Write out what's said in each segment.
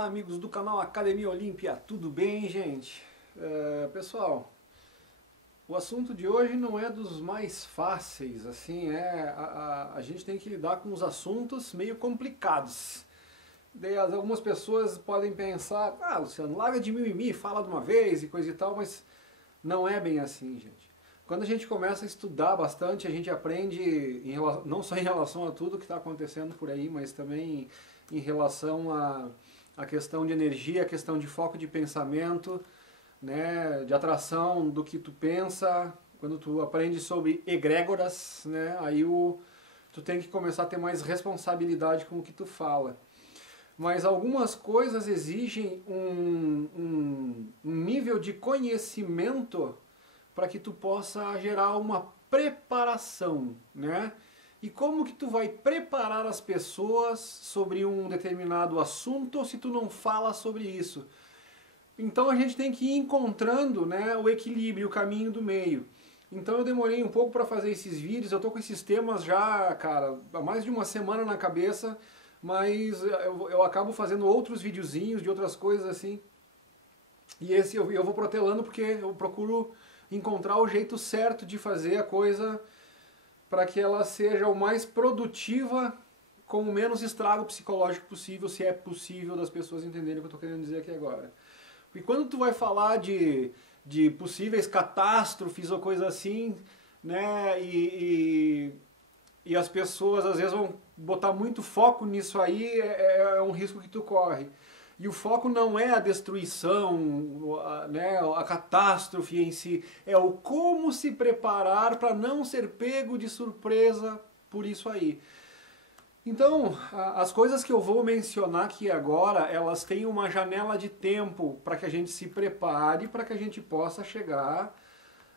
Olá, amigos do canal Academia Olímpia, tudo bem, gente? Pessoal, o assunto de hoje não é dos mais fáceis, assim, a gente tem que lidar com os assuntos meio complicados. Daí algumas pessoas podem pensar, Luciano, larga de mimimi, fala de uma vez e coisa e tal, mas não é bem assim, gente. Quando a gente começa a estudar bastante, a gente aprende, não só em relação a tudo que está acontecendo por aí, mas também em relação a questão de energia, a questão de foco de pensamento, né, de atração do que tu pensa. Quando tu aprende sobre egrégoras, né, aí tu tem que começar a ter mais responsabilidade com o que tu fala. Mas algumas coisas exigem um nível de conhecimento para que tu possa gerar uma preparação, né? E como que tu vai preparar as pessoas sobre um determinado assunto se tu não fala sobre isso? Então a gente tem que ir encontrando, né, o equilíbrio, o caminho do meio. Então eu demorei um pouco para fazer esses vídeos, eu tô com esses temas já, cara, há mais de uma semana na cabeça, mas eu acabo fazendo outros videozinhos de outras coisas assim. E esse eu vou protelando porque eu procuro encontrar o jeito certo de fazer a coisa para que ela seja o mais produtiva com o menos estrago psicológico possível, se é possível das pessoas entenderem o que eu estou querendo dizer aqui agora. E quando tu vai falar de possíveis catástrofes ou coisa assim, né, e as pessoas às vezes vão botar muito foco nisso aí, é um risco que tu corre. E o foco não é a destruição, né, a catástrofe em si, é o como se preparar para não ser pego de surpresa por isso aí. Então, as coisas que eu vou mencionar aqui agora, elas têm uma janela de tempo para que a gente se prepare, para que a gente possa chegar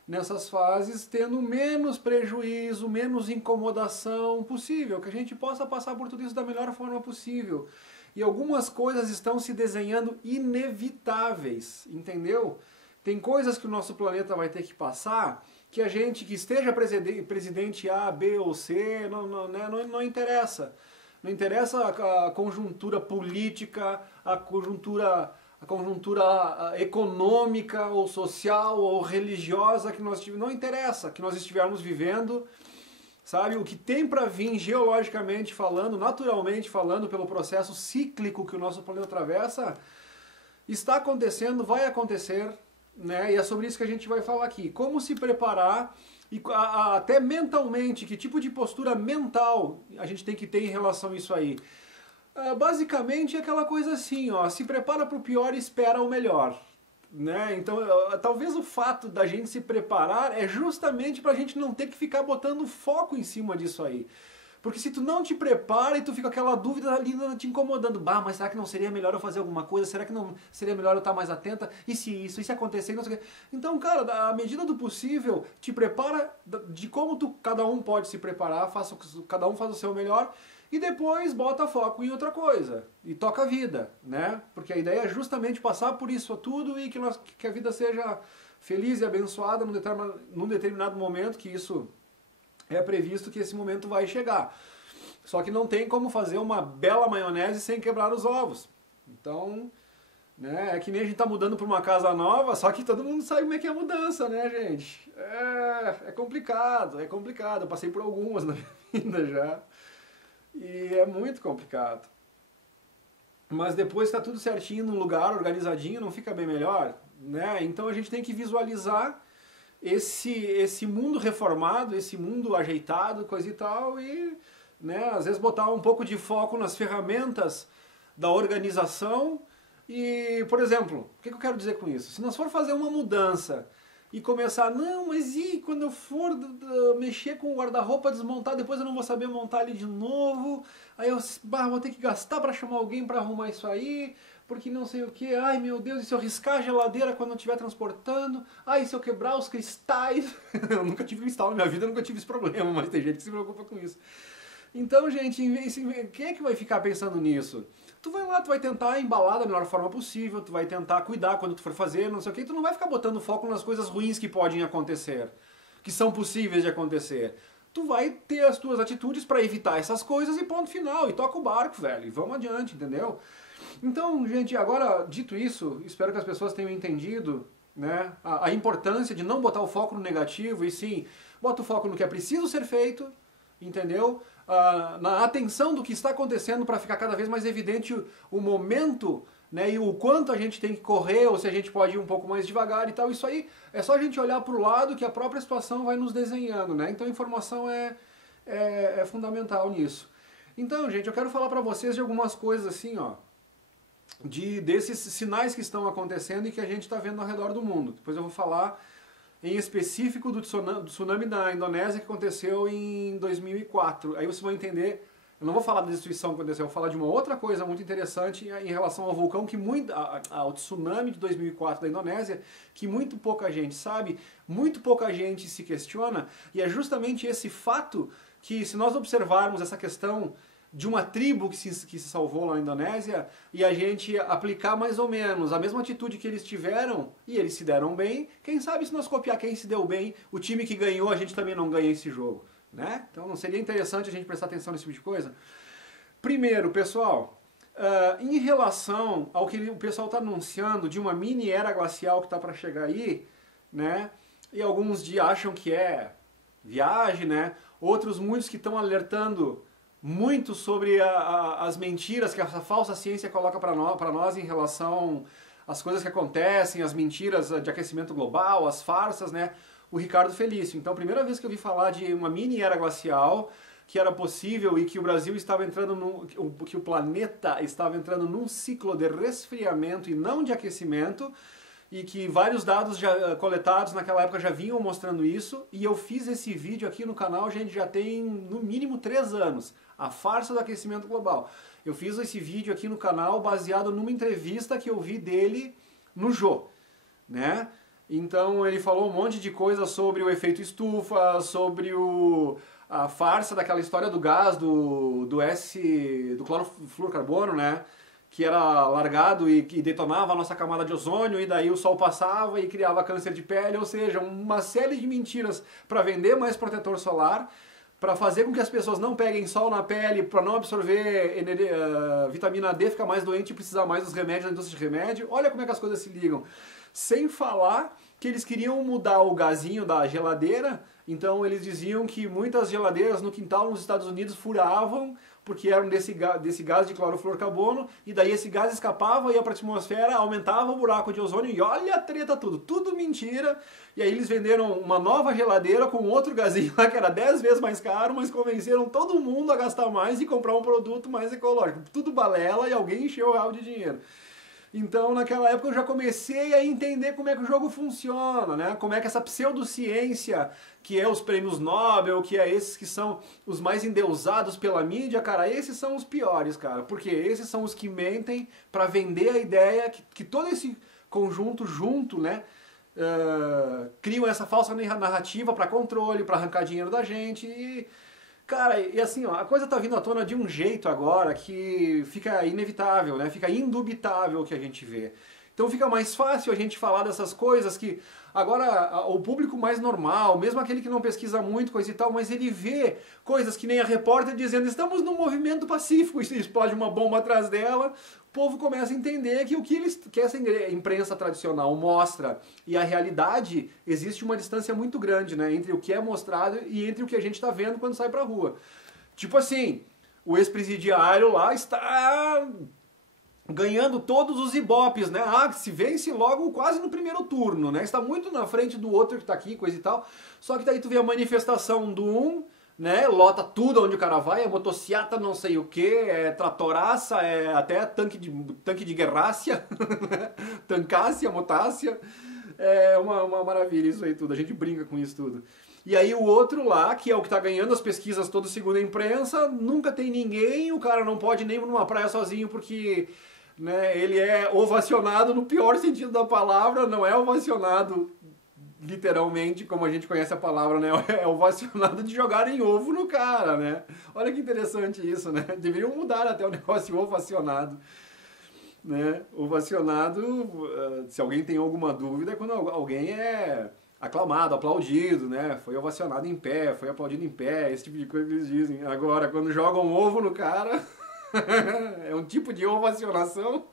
nessas fases tendo menos prejuízo, menos incomodação possível, que a gente possa passar por tudo isso da melhor forma possível. E algumas coisas estão se desenhando inevitáveis, entendeu? Tem coisas que o nosso planeta vai ter que passar que a gente que esteja presidente A, B ou C, não interessa. Não interessa a conjuntura política, a conjuntura econômica ou social ou religiosa que nós tivemos, não interessa que nós estivermos vivendo, sabe? O que tem para vir geologicamente falando, naturalmente falando, pelo processo cíclico que o nosso planeta atravessa, está acontecendo, vai acontecer, né? E é sobre isso que a gente vai falar aqui. Como se preparar e até mentalmente, que tipo de postura mental a gente tem que ter em relação a isso aí. Basicamente é aquela coisa assim, ó, se prepara para o pior e espera o melhor. Né? Então, talvez o fato da gente se preparar é justamente para a gente não ter que ficar botando foco em cima disso aí. Porque se tu não te prepara e tu fica aquela dúvida ali te incomodando, mas será que não seria melhor eu fazer alguma coisa? Será que não seria melhor eu estar mais atenta? E se isso? E se acontecer? Não sei o quê. Então, cara, à medida do possível, te prepara de como cada um pode se preparar, cada um faz o seu melhor. E depois bota foco em outra coisa. E toca a vida, né? Porque a ideia é justamente passar por isso tudo e que a vida seja feliz e abençoada num determinado momento, que isso é previsto que esse momento vai chegar. Só que não tem como fazer uma bela maionese sem quebrar os ovos. Então, né, é que nem a gente tá mudando para uma casa nova, só que todo mundo sabe como é que é a mudança, né, gente? É complicado, é complicado. Eu passei por algumas na minha vida já. E é muito complicado. Mas depois que está tudo certinho no lugar, organizadinho, não fica bem melhor? Né? Então a gente tem que visualizar esse mundo reformado, esse mundo ajeitado, coisa e tal, e né, às vezes botar um pouco de foco nas ferramentas da organização. E, por exemplo, o que eu quero dizer com isso? Se nós for fazer uma mudança e começar, não, mas e quando eu for mexer com o guarda-roupa, desmontar, depois eu não vou saber montar ele de novo, aí eu vou ter que gastar para chamar alguém para arrumar isso aí, porque não sei o que, ai meu Deus, e se eu riscar a geladeira quando eu estiver transportando, ai, e se eu quebrar os cristais, eu nunca tive cristal na minha vida, eu nunca tive esse problema, mas tem gente que se preocupa com isso. Então, gente, quem é que vai ficar pensando nisso? Tu vai lá, tu vai tentar embalar da melhor forma possível, tu vai tentar cuidar quando tu for fazer, não sei o que, tu não vai ficar botando foco nas coisas ruins que podem acontecer, que são possíveis de acontecer. tu vai ter as tuas atitudes para evitar essas coisas e ponto final, e toca o barco, velho, e vamos adiante, entendeu? Então, gente, agora, dito isso, espero que as pessoas tenham entendido, né, a importância de não botar o foco no negativo, e sim, bota o foco no que é preciso ser feito, entendeu? Na atenção do que está acontecendo para ficar cada vez mais evidente o momento, né, e o quanto a gente tem que correr, ou se a gente pode ir um pouco mais devagar e tal. Isso aí é só a gente olhar para o lado que a própria situação vai nos desenhando, né? Então a informação é fundamental nisso. Então, gente, eu quero falar para vocês de algumas coisas assim, ó, desses sinais que estão acontecendo e que a gente está vendo ao redor do mundo. Depois eu vou falar em específico do tsunami da Indonésia que aconteceu em 2004. Aí vocês vão entender. Eu não vou falar da destruição que aconteceu, eu vou falar de uma outra coisa muito interessante em relação ao vulcão, ao tsunami de 2004 da Indonésia, que muito pouca gente sabe, muito pouca gente se questiona, e é justamente esse fato que, se nós observarmos essa questão de uma tribo que se salvou lá na Indonésia, e a gente aplicar mais ou menos a mesma atitude que eles tiveram, e eles se deram bem, quem sabe se nós copiar quem se deu bem, o time que ganhou, a gente também não ganha esse jogo. Né? Então não seria interessante a gente prestar atenção nesse tipo de coisa? Primeiro, pessoal, em relação ao que o pessoal está anunciando de uma mini era glacial que está para chegar aí, né? E alguns acham que é viagem, né? Outros, muitos que estão alertando muito sobre as mentiras que essa falsa ciência coloca para nós em relação às coisas que acontecem, as mentiras de aquecimento global, as farsas, né? O Ricardo Felício. Então, a primeira vez que eu vi falar de uma mini era glacial, que era possível e que o Brasil estava entrando que o planeta estava entrando num ciclo de resfriamento e não de aquecimento, e que vários dados já coletados naquela época já vinham mostrando isso, e eu fiz esse vídeo aqui no canal, gente, já tem no mínimo 3 anos, a farsa do aquecimento global. Eu fiz esse vídeo aqui no canal baseado numa entrevista que eu vi dele no Jô, né? Então ele falou um monte de coisa sobre o efeito estufa, sobre a farsa daquela história do gás, do clorofluorcarbono, né? Que era largado e que detonava a nossa camada de ozônio, e daí o sol passava e criava câncer de pele, ou seja, uma série de mentiras para vender mais protetor solar, para fazer com que as pessoas não peguem sol na pele, para não absorver vitamina D, ficar mais doente e precisar mais dos remédios da indústria de remédio. Olha como é que as coisas se ligam. Sem falar que eles queriam mudar o gazinho da geladeira, então eles diziam que muitas geladeiras no quintal nos Estados Unidos furavam porque eram desse gás de clorofluorcarbono, e daí esse gás escapava, ia para a atmosfera, aumentava o buraco de ozônio, e olha a treta tudo mentira. E aí eles venderam uma nova geladeira com outro gazinho lá que era 10 vezes mais caro, mas convenceram todo mundo a gastar mais e comprar um produto mais ecológico. Tudo balela, e alguém encheu o rabo de dinheiro. Então, naquela época eu já comecei a entender como é que o jogo funciona, né? Como é que essa pseudociência, que é os prêmios Nobel, que é esses que são os mais endeusados pela mídia, cara, esses são os piores, cara. Porque esses são os que mentem para vender a ideia que todo esse conjunto junto, né? Criam essa falsa narrativa para controle, para arrancar dinheiro da gente e... Cara, e assim, ó, a coisa tá vindo à tona de um jeito agora que fica inevitável, né? Fica indubitável o que a gente vê. Então fica mais fácil a gente falar dessas coisas que agora o público mais normal, mesmo aquele que não pesquisa muito, coisa e tal, mas ele vê coisas que nem a repórter dizendo estamos num movimento pacífico e se explode uma bomba atrás dela, o povo começa a entender que essa imprensa tradicional mostra e a realidade, existe uma distância muito grande, né, entre o que é mostrado e entre o que a gente está vendo quando sai pra rua. Tipo assim, o ex-presidiário lá está ganhando todos os ibopes, né? Se vence logo quase no primeiro turno, né? Está muito na frente do outro que está aqui, coisa e tal. Só que daí tu vê a manifestação do né? Lota tudo onde o cara vai, é motociata não sei o que, é tratoraça, é até tanque de guerrácia, tancácia, motácia. É uma maravilha isso aí tudo, a gente brinca com isso tudo. E aí o outro lá, que é o que está ganhando as pesquisas todas segundo a imprensa, nunca tem ninguém, o cara não pode nem ir numa praia sozinho porque... né, ele é ovacionado no pior sentido da palavra, não é ovacionado literalmente como a gente conhece a palavra, né? É ovacionado de jogarem ovo no cara, né? Olha que interessante isso, né? Deveriam mudar até o negócio ovacionado, né? Ovacionado, se alguém tem alguma dúvida, é quando alguém é aclamado, aplaudido, né? Foi ovacionado em pé, foi aplaudido em pé, esse tipo de coisa que eles dizem. Agora, quando jogam ovo no cara, é um tipo de ovacionação.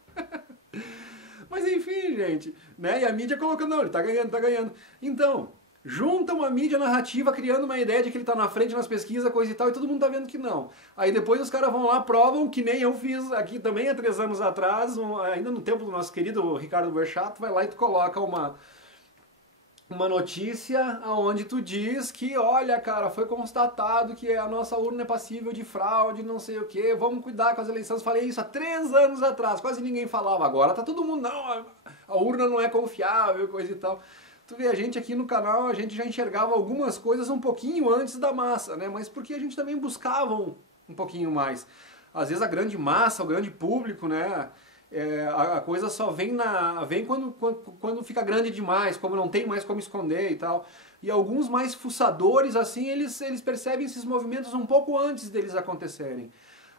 Mas enfim, gente, né? E a mídia colocando, não, ele tá ganhando, tá ganhando. Então, juntam a mídia narrativa criando uma ideia de que ele tá na frente nas pesquisas, coisa e tal, e todo mundo tá vendo que não. Aí depois os caras vão lá, provam, que nem eu fiz aqui também há 3 anos atrás, ainda no tempo do nosso querido Ricardo Boechat, vai lá e tu coloca uma notícia onde tu diz que, olha, cara, foi constatado que a nossa urna é passível de fraude, não sei o que, vamos cuidar com as eleições. Falei isso há 3 anos atrás, quase ninguém falava. Agora tá todo mundo, não, a urna não é confiável, coisa e tal. Tu vê, a gente aqui no canal, a gente já enxergava algumas coisas um pouquinho antes da massa, né? Mas porque a gente também buscava um pouquinho mais. Às vezes a grande massa, o grande público, né? A coisa só vem quando fica grande demais, como não tem mais como esconder e tal. E alguns mais fuçadores, assim, eles percebem esses movimentos um pouco antes deles acontecerem.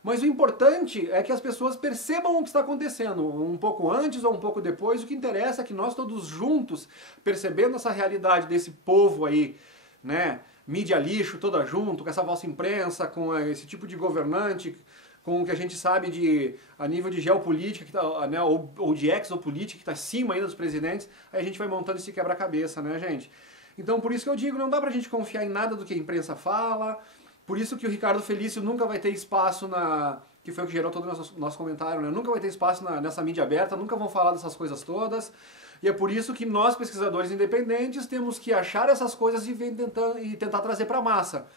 Mas o importante é que as pessoas percebam o que está acontecendo, um pouco antes ou um pouco depois. O que interessa é que nós todos juntos, percebendo essa realidade desse povo aí, né, mídia lixo toda junto, com essa falsa imprensa, com esse tipo de governante, com o que a gente sabe a nível de geopolítica, que tá, né, ou de exopolítica, que está acima ainda dos presidentes, aí a gente vai montando esse quebra-cabeça, né, gente? Então, por isso que eu digo, não dá pra gente confiar em nada do que a imprensa fala, por isso que o Ricardo Felício nunca vai ter espaço que foi o que gerou todo o nosso comentário, né? Nunca vai ter espaço nessa mídia aberta, nunca vão falar dessas coisas todas, e é por isso que nós, pesquisadores independentes, temos que achar essas coisas e tentar trazer pra massa.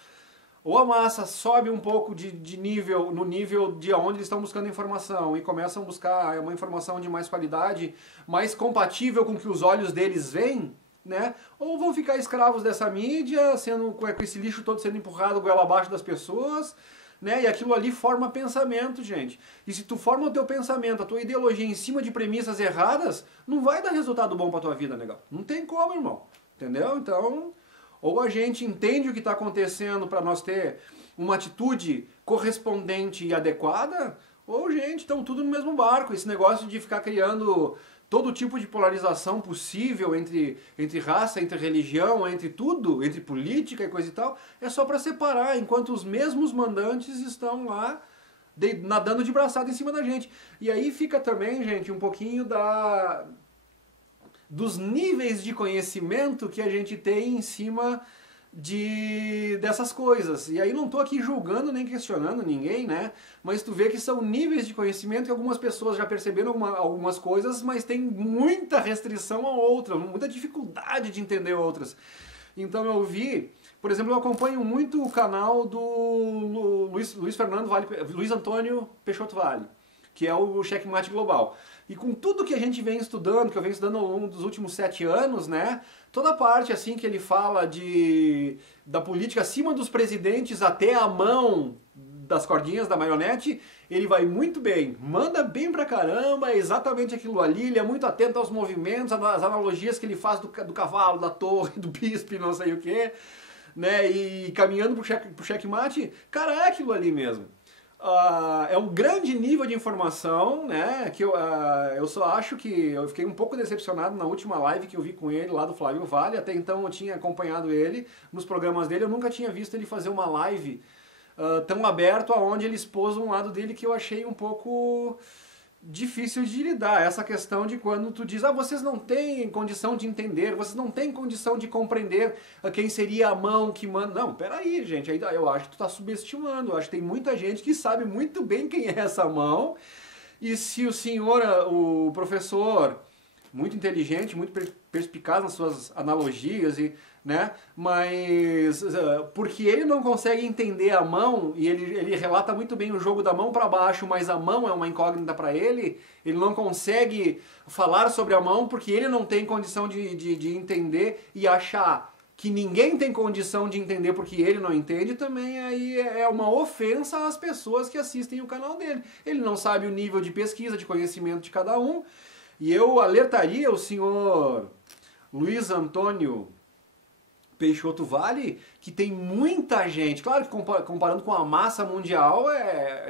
Ou a massa sobe um pouco de nível, no nível de onde eles estão buscando informação e começam a buscar uma informação de mais qualidade, mais compatível com o que os olhos deles veem, né? Ou vão ficar escravos dessa mídia, com esse lixo todo sendo empurrado goela abaixo das pessoas, né? E aquilo ali forma pensamento, gente. E se tu forma o teu pensamento, a tua ideologia em cima de premissas erradas, não vai dar resultado bom pra tua vida, legal. Não tem como, irmão. Entendeu? Então, ou a gente entende o que está acontecendo para nós ter uma atitude correspondente e adequada, ou, gente, estão tudo no mesmo barco. Esse negócio de ficar criando todo tipo de polarização possível entre raça, entre religião, entre tudo, entre política e coisa e tal, é só para separar, enquanto os mesmos mandantes estão lá nadando de braçada em cima da gente. E aí fica também, gente, um pouquinho dos níveis de conhecimento que a gente tem em cima dessas coisas. E aí não estou aqui julgando nem questionando ninguém, né? Mas tu vê que são níveis de conhecimento que algumas pessoas já perceberam algumas coisas, mas tem muita restrição a outras, muita dificuldade de entender outras. Então eu vi, por exemplo, eu acompanho muito o canal do Luiz Antônio Peixoto Vale, que é o Checkmate Global. E com tudo que a gente vem estudando, que eu venho estudando ao longo dos últimos 7 anos, né? Toda a parte assim que ele fala da política acima dos presidentes até a mão das cordinhas da marionete, ele vai muito bem, manda bem pra caramba, é exatamente aquilo ali, ele é muito atento aos movimentos, às analogias que ele faz do cavalo, da torre, do bispo, não sei o que, né? E caminhando pro checkmate, cara, é aquilo ali mesmo. É um grande nível de informação, né, que eu só acho que eu fiquei um pouco decepcionado na última live que eu vi com ele lá do Flávio Vale. Até então eu tinha acompanhado ele nos programas dele, eu nunca tinha visto ele fazer uma live tão aberto, aonde ele expôs um lado dele que eu achei um pouco difícil de lidar. Essa questão de quando tu diz, vocês não têm condição de entender, vocês não têm condição de compreender quem seria a mão que manda. Não, peraí, gente, aí eu acho que tu tá subestimando. Eu acho que tem muita gente que sabe muito bem quem é essa mão. E se o senhor, o professor, muito inteligente, muito perspicaz nas suas analogias, né? Mas porque ele não consegue entender a mão, e ele relata muito bem o jogo da mão para baixo, mas a mão é uma incógnita para ele não consegue falar sobre a mão porque ele não tem condição de entender e achar que ninguém tem condição de entender porque ele não entende, também aí é uma ofensa às pessoas que assistem o canal dele. Ele não sabe o nível de pesquisa, de conhecimento de cada um, e eu alertaria o senhor Luiz Antônio Peixoto Vale, que tem muita gente, claro que comparando com a massa mundial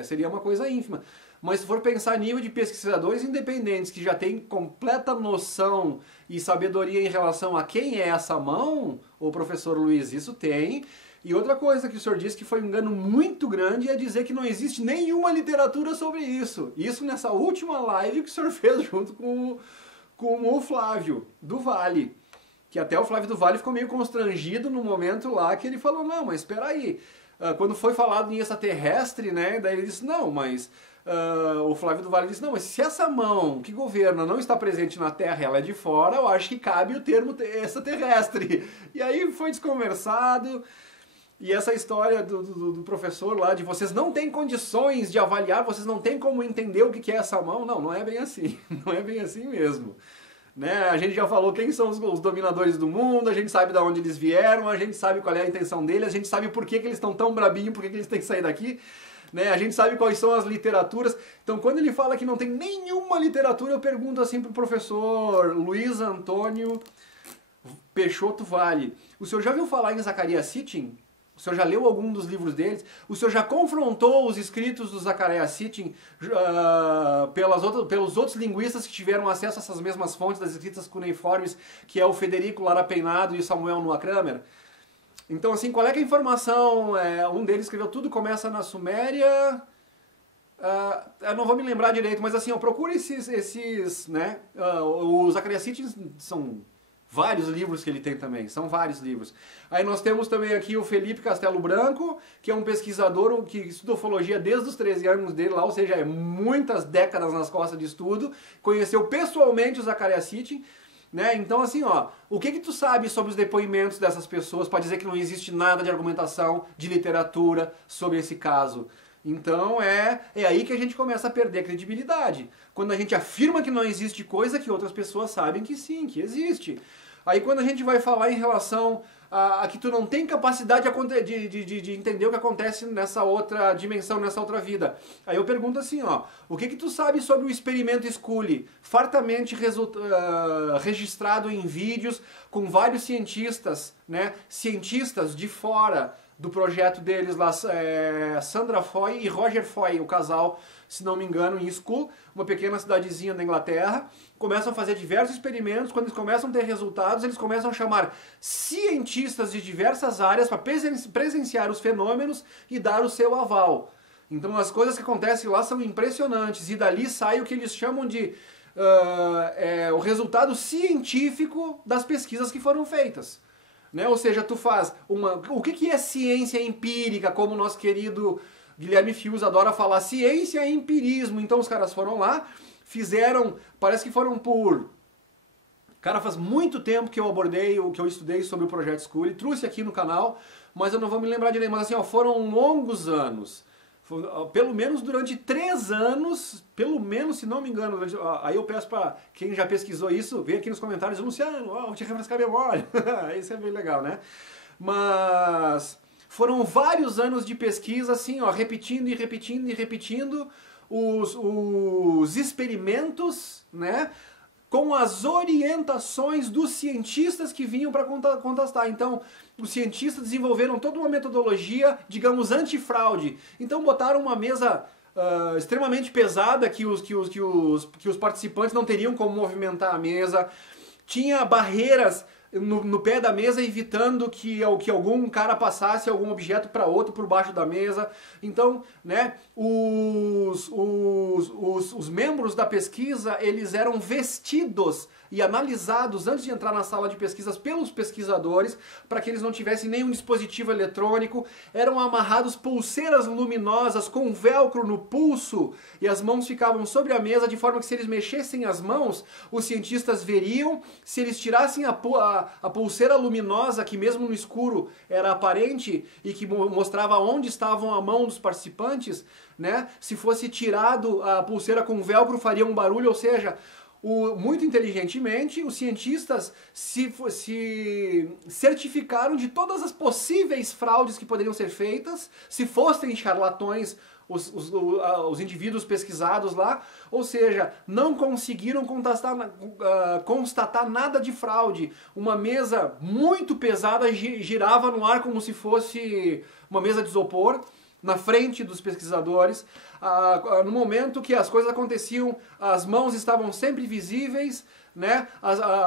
seria uma coisa ínfima, mas se for pensar a nível de pesquisadores independentes que já têm completa noção e sabedoria em relação a quem é essa mão, o professor Luiz, isso tem. E outra coisa que o senhor disse que foi um engano muito grande é dizer que não existe nenhuma literatura sobre isso. Isso nessa última live que o senhor fez junto com o Flávio do Vale. Que até o Flávio do Vale ficou meio constrangido no momento lá que ele falou, não, mas espera aí. Quando foi falado em extraterrestre, né, daí ele disse, não, mas... o Flávio do Vale disse, não, mas se essa mão que governa não está presente na Terra, ela é de fora, eu acho que cabe o termo extraterrestre. E aí foi desconversado, e essa história do professor lá, de vocês não têm condições de avaliar, vocês não têm como entender o que é essa mão, não é bem assim, não é bem assim mesmo. Né? A gente já falou quem são os dominadores do mundo, a gente sabe de onde eles vieram, a gente sabe qual é a intenção deles, a gente sabe por que eles estão tão brabinhos, por que eles têm que sair daqui. Né? A gente sabe quais são as literaturas. Então, quando ele fala que não tem nenhuma literatura, eu pergunto assim para o professor Luiz Antônio Peixoto Vale. O senhor já ouviu falar em Zacarias Sitchin? O senhor já leu algum dos livros deles? O senhor já confrontou os escritos do Zacarias Sitchin pelos outros linguistas que tiveram acesso a essas mesmas fontes das escritas cuneiformes, que é o Federico Lara Peinado e o Samuel Noah Kramer? Então, assim, qual é que é a informação? Um deles escreveu Tudo Começa na Suméria. Eu não vou me lembrar direito, mas assim, procure esses né? O Zacarias Sitchin são vários livros que ele tem também, são vários livros. Aí nós temos também aqui o Felipe Castelo Branco, que é um pesquisador que estuda ufologia desde os 13 anos dele lá, ou seja, é muitas décadas nas costas de estudo, conheceu pessoalmente o Zacarias Sitchin. Né? Então, assim, o que tu sabe sobre os depoimentos dessas pessoas para dizer que não existe nada de argumentação, de literatura sobre esse caso? Então, é aí que a gente começa a perder a credibilidade. Quando a gente afirma que não existe coisa que outras pessoas sabem que sim, que existe. Aí quando a gente vai falar em relação a que tu não tem capacidade de entender o que acontece nessa outra dimensão, nessa outra vida. Aí eu pergunto assim, o que tu sabe sobre o experimento Scully? Fartamente registrado em vídeos com vários cientistas, né? Cientistas de fora do projeto deles lá, Sandra Foy e Roger Foy, o casal, se não me engano, em Skull, uma pequena cidadezinha da Inglaterra, começam a fazer diversos experimentos, quando eles começam a ter resultados, eles começam a chamar cientistas de diversas áreas para presenciar os fenômenos e dar o seu aval. Então as coisas que acontecem lá são impressionantes, e dali sai o que eles chamam de o resultado científico das pesquisas que foram feitas. Né? Ou seja, tu faz o que é ciência empírica, como o nosso querido Guilherme Fius adora falar, ciência é empirismo. Então os caras foram lá, fizeram, parece que foram por... Cara, faz muito tempo que eu abordei, que eu estudei sobre o Projeto Scully, trouxe aqui no canal, mas eu não vou me lembrar direito, mas assim, foram longos anos. Pelo menos durante 3 anos, pelo menos, se não me engano, aí eu peço para quem já pesquisou isso, vem aqui nos comentários, Luciano, vou te refrescar a memória, isso é bem legal, né? Mas foram vários anos de pesquisa, assim, repetindo e repetindo e repetindo os experimentos, né? Com as orientações dos cientistas que vinham para contestar. Então, os cientistas desenvolveram toda uma metodologia, digamos, antifraude. Então, botaram uma mesa extremamente pesada que os participantes não teriam como movimentar a mesa. Tinha barreiras no pé da mesa, evitando que algum cara passasse algum objeto para outro por baixo da mesa. Então, né, os membros da pesquisa, eles eram vestidos e analisados antes de entrar na sala de pesquisas pelos pesquisadores, para que eles não tivessem nenhum dispositivo eletrônico. Eram amarrados pulseiras luminosas com velcro no pulso, e as mãos ficavam sobre a mesa, de forma que se eles mexessem as mãos, os cientistas veriam. Se eles tirassem a pulseira luminosa, que mesmo no escuro era aparente e que mostrava onde estavam a mão dos participantes, né? Se fosse tirado a pulseira com velcro, faria um barulho, ou seja, muito inteligentemente, os cientistas se certificaram de todas as possíveis fraudes que poderiam ser feitas, se fossem charlatões os indivíduos pesquisados lá, ou seja, não conseguiram constatar nada de fraude. Uma mesa muito pesada girava no ar como se fosse uma mesa de isopor, na frente dos pesquisadores. No momento que as coisas aconteciam, as mãos estavam sempre visíveis, né?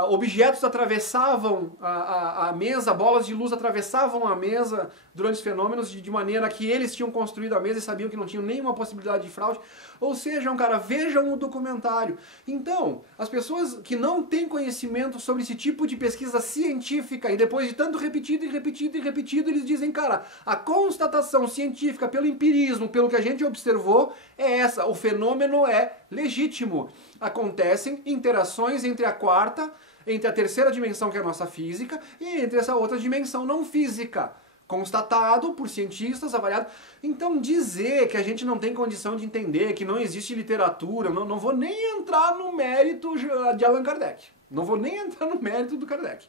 Objetos atravessavam a mesa, bolas de luz atravessavam a mesa durante os fenômenos, de maneira que eles tinham construído a mesa e sabiam que não tinham nenhuma possibilidade de fraude. Ou seja, cara, vejam o documentário. Então, as pessoas que não têm conhecimento sobre esse tipo de pesquisa científica, e depois de tanto repetido e repetido e repetido, eles dizem, cara, a constatação científica pelo empirismo, pelo que a gente observou, é essa. O fenômeno é legítimo. Acontecem interações entre a terceira dimensão, que é a nossa física, e entre essa outra dimensão não física. Constatado por cientistas, avaliado. Então dizer que a gente não tem condição de entender, que não existe literatura, não vou nem entrar no mérito de Allan Kardec. Não vou nem entrar no mérito do Kardec.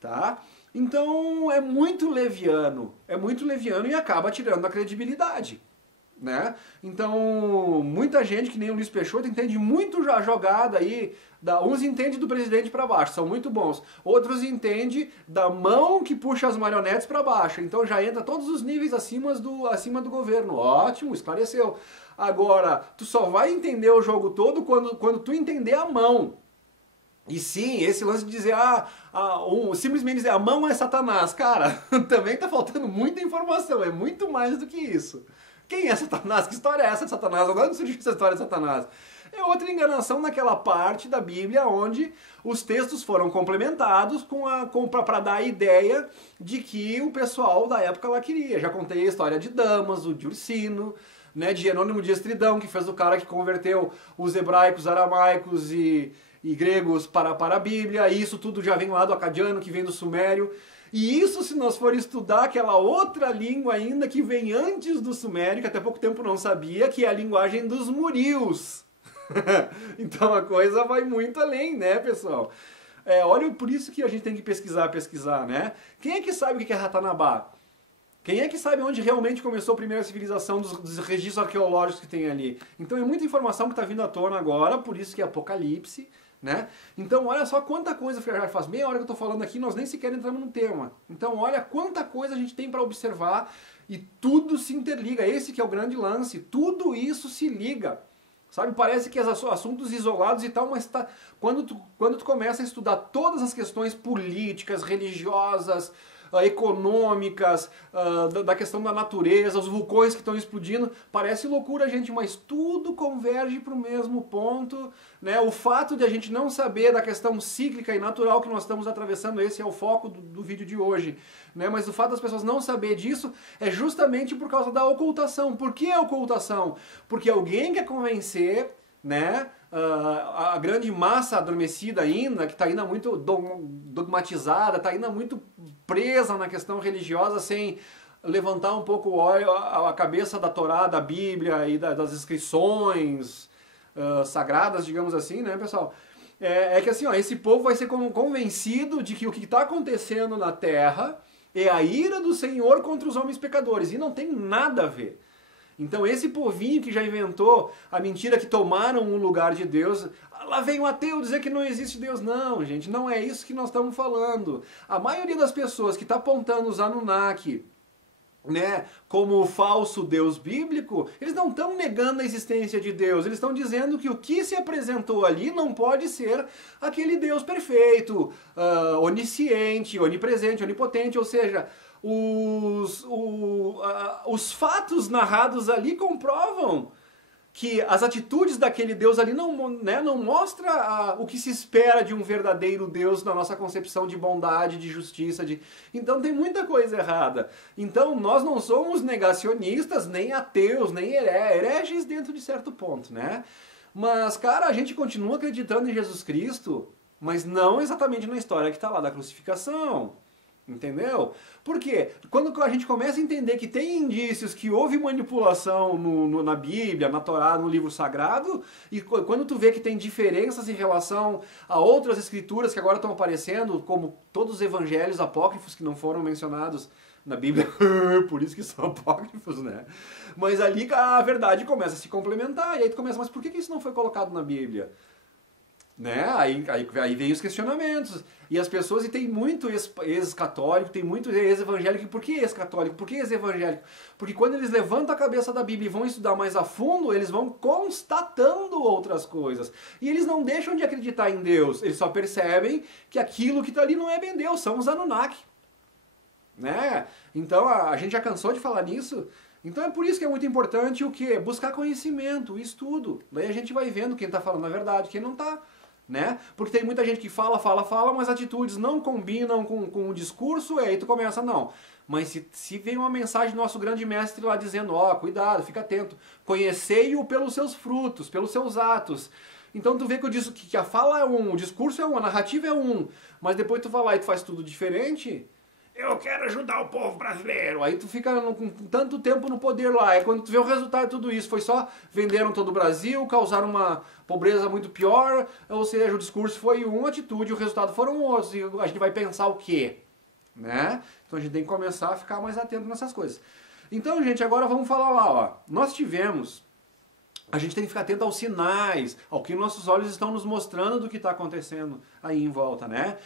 Tá? Então é muito leviano e acaba tirando a credibilidade. Né? Então, muita gente, que nem o Luiz Peixoto, entende muito a jogada aí, uns entendem do presidente para baixo, são muito bons, outros entendem da mão que puxa as marionetes para baixo, então já entra todos os níveis acima do governo. Ótimo, esclareceu. Agora, tu só vai entender o jogo todo quando tu entender a mão. E sim, esse lance de dizer, simplesmente dizer a mão é Satanás, cara, também tá faltando muita informação, é muito mais do que isso. Quem é Satanás? Que história é essa de Satanás? De onde surgiu essa história de Satanás? É outra enganação naquela parte da Bíblia onde os textos foram complementados para dar a ideia de que o pessoal da época lá queria. Já contei a história de Damaso, de Ursino, né, de Jerônimo de Estridão, que fez o cara que converteu os hebraicos, aramaicos e gregos para a Bíblia. E isso tudo já vem lá do acadiano, que vem do sumério. E isso, se nós for estudar aquela outra língua ainda que vem antes do sumério, que até pouco tempo não sabia, que é a linguagem dos murios. Então a coisa vai muito além, né, pessoal? Olha, por isso que a gente tem que pesquisar, né? Quem é que sabe o que é Ratanabá? Quem é que sabe onde realmente começou a primeira civilização dos registros arqueológicos que tem ali? Então é muita informação que está vindo à tona agora, por isso que é Apocalipse, né? Então olha só quanta coisa, já faz meia hora que eu estou falando aqui, nós nem sequer entramos no tema. Então olha quanta coisa a gente tem para observar e tudo se interliga, esse que é o grande lance, tudo isso se liga. Sabe, parece que são assuntos isolados e tal, mas quando tu começa a estudar todas as questões políticas, religiosas, econômicas, da questão da natureza, os vulcões que estão explodindo, parece loucura, gente, mas tudo converge para o mesmo ponto, né? O fato de a gente não saber da questão cíclica e natural que nós estamos atravessando, esse é o foco do vídeo de hoje, né? Mas o fato das pessoas não saber disso é justamente por causa da ocultação. Por que a ocultação? Porque alguém quer convencer, né, a grande massa adormecida ainda, que está ainda muito dogmatizada, está ainda muito presa na questão religiosa, sem levantar um pouco a cabeça da Torá, da Bíblia e das inscrições sagradas, digamos assim, né, pessoal? É que assim, ó, esse povo vai ser convencido de que o que está acontecendo na Terra é a ira do Senhor contra os homens pecadores, e não tem nada a ver. Então esse povinho que já inventou a mentira que tomaram o lugar de Deus, lá vem o ateu dizer que não existe Deus. Não, gente, não é isso que nós estamos falando. A maioria das pessoas que está apontando os Anunnaki, né, como o falso Deus bíblico, eles não estão negando a existência de Deus, eles estão dizendo que o que se apresentou ali não pode ser aquele Deus perfeito, onisciente, onipresente, onipotente, ou seja, os fatos narrados ali comprovam que as atitudes daquele Deus ali não mostra o que se espera de um verdadeiro Deus na nossa concepção de bondade, de justiça. Então tem muita coisa errada. Então nós não somos negacionistas, nem ateus, nem hereges dentro de certo ponto, né? Mas, cara, a gente continua acreditando em Jesus Cristo, mas não exatamente na história que está lá da crucificação. Entendeu? Por quê? Quando a gente começa a entender que tem indícios que houve manipulação na Bíblia, na Torá, no livro sagrado, e quando tu vê que tem diferenças em relação a outras escrituras que agora estão aparecendo, como todos os evangelhos apócrifos que não foram mencionados na Bíblia, por isso que são apócrifos, né? Mas ali a verdade começa a se complementar, e aí tu começa, mas por que isso não foi colocado na Bíblia? Né? Aí vem os questionamentos. E as pessoas, e tem muito ex-católico, tem muito ex-evangélico. Por que ex-católico? Por que ex-evangélico? Porque quando eles levantam a cabeça da Bíblia e vão estudar mais a fundo, eles vão constatando outras coisas. E eles não deixam de acreditar em Deus. Eles só percebem que aquilo que está ali não é bem Deus, são os Anunnaki. Né? Então a gente já cansou de falar nisso. Então é por isso que é muito importante o quê? Buscar conhecimento, estudo. Daí a gente vai vendo quem está falando a verdade, quem não está. Né? Porque tem muita gente que fala, mas atitudes não combinam com o discurso, e aí tu começa, não. Mas se vem uma mensagem do nosso grande mestre lá dizendo, ó, cuidado, fica atento, conhecei-o pelos seus frutos, pelos seus atos. Então tu vê que a fala é um, o discurso é um, a narrativa é um, mas depois tu vai lá e tu faz tudo diferente. Eu quero ajudar o povo brasileiro. Aí tu fica com tanto tempo no poder lá. Aí quando tu vê o resultado de tudo isso, foi só venderam todo o Brasil, causaram uma pobreza muito pior. Ou seja, o discurso foi uma atitude, o resultado foram outros. E a gente vai pensar o quê? Né? Então a gente tem que começar a ficar mais atento nessas coisas. Então, gente, agora vamos falar lá. Ó. Nós tivemos... A gente tem que ficar atento aos sinais, ao que nossos olhos estão nos mostrando do que está acontecendo aí em volta, né?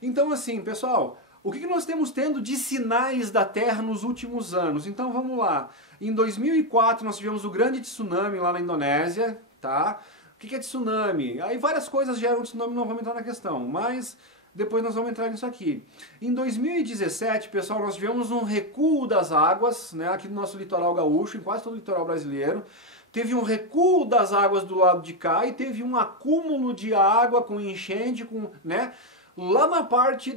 Então, assim, pessoal... O que nós temos tendo de sinais da Terra nos últimos anos? Então vamos lá. Em 2004 nós tivemos o grande tsunami lá na Indonésia, tá? O que é tsunami? Aí várias coisas geram tsunami, não vamos entrar na questão, mas depois nós vamos entrar nisso aqui. Em 2017, pessoal, nós tivemos um recuo das águas, né, aqui no nosso litoral gaúcho, em quase todo o litoral brasileiro. Teve um recuo das águas do lado de cá e teve um acúmulo de água com enchente, né? Lá na parte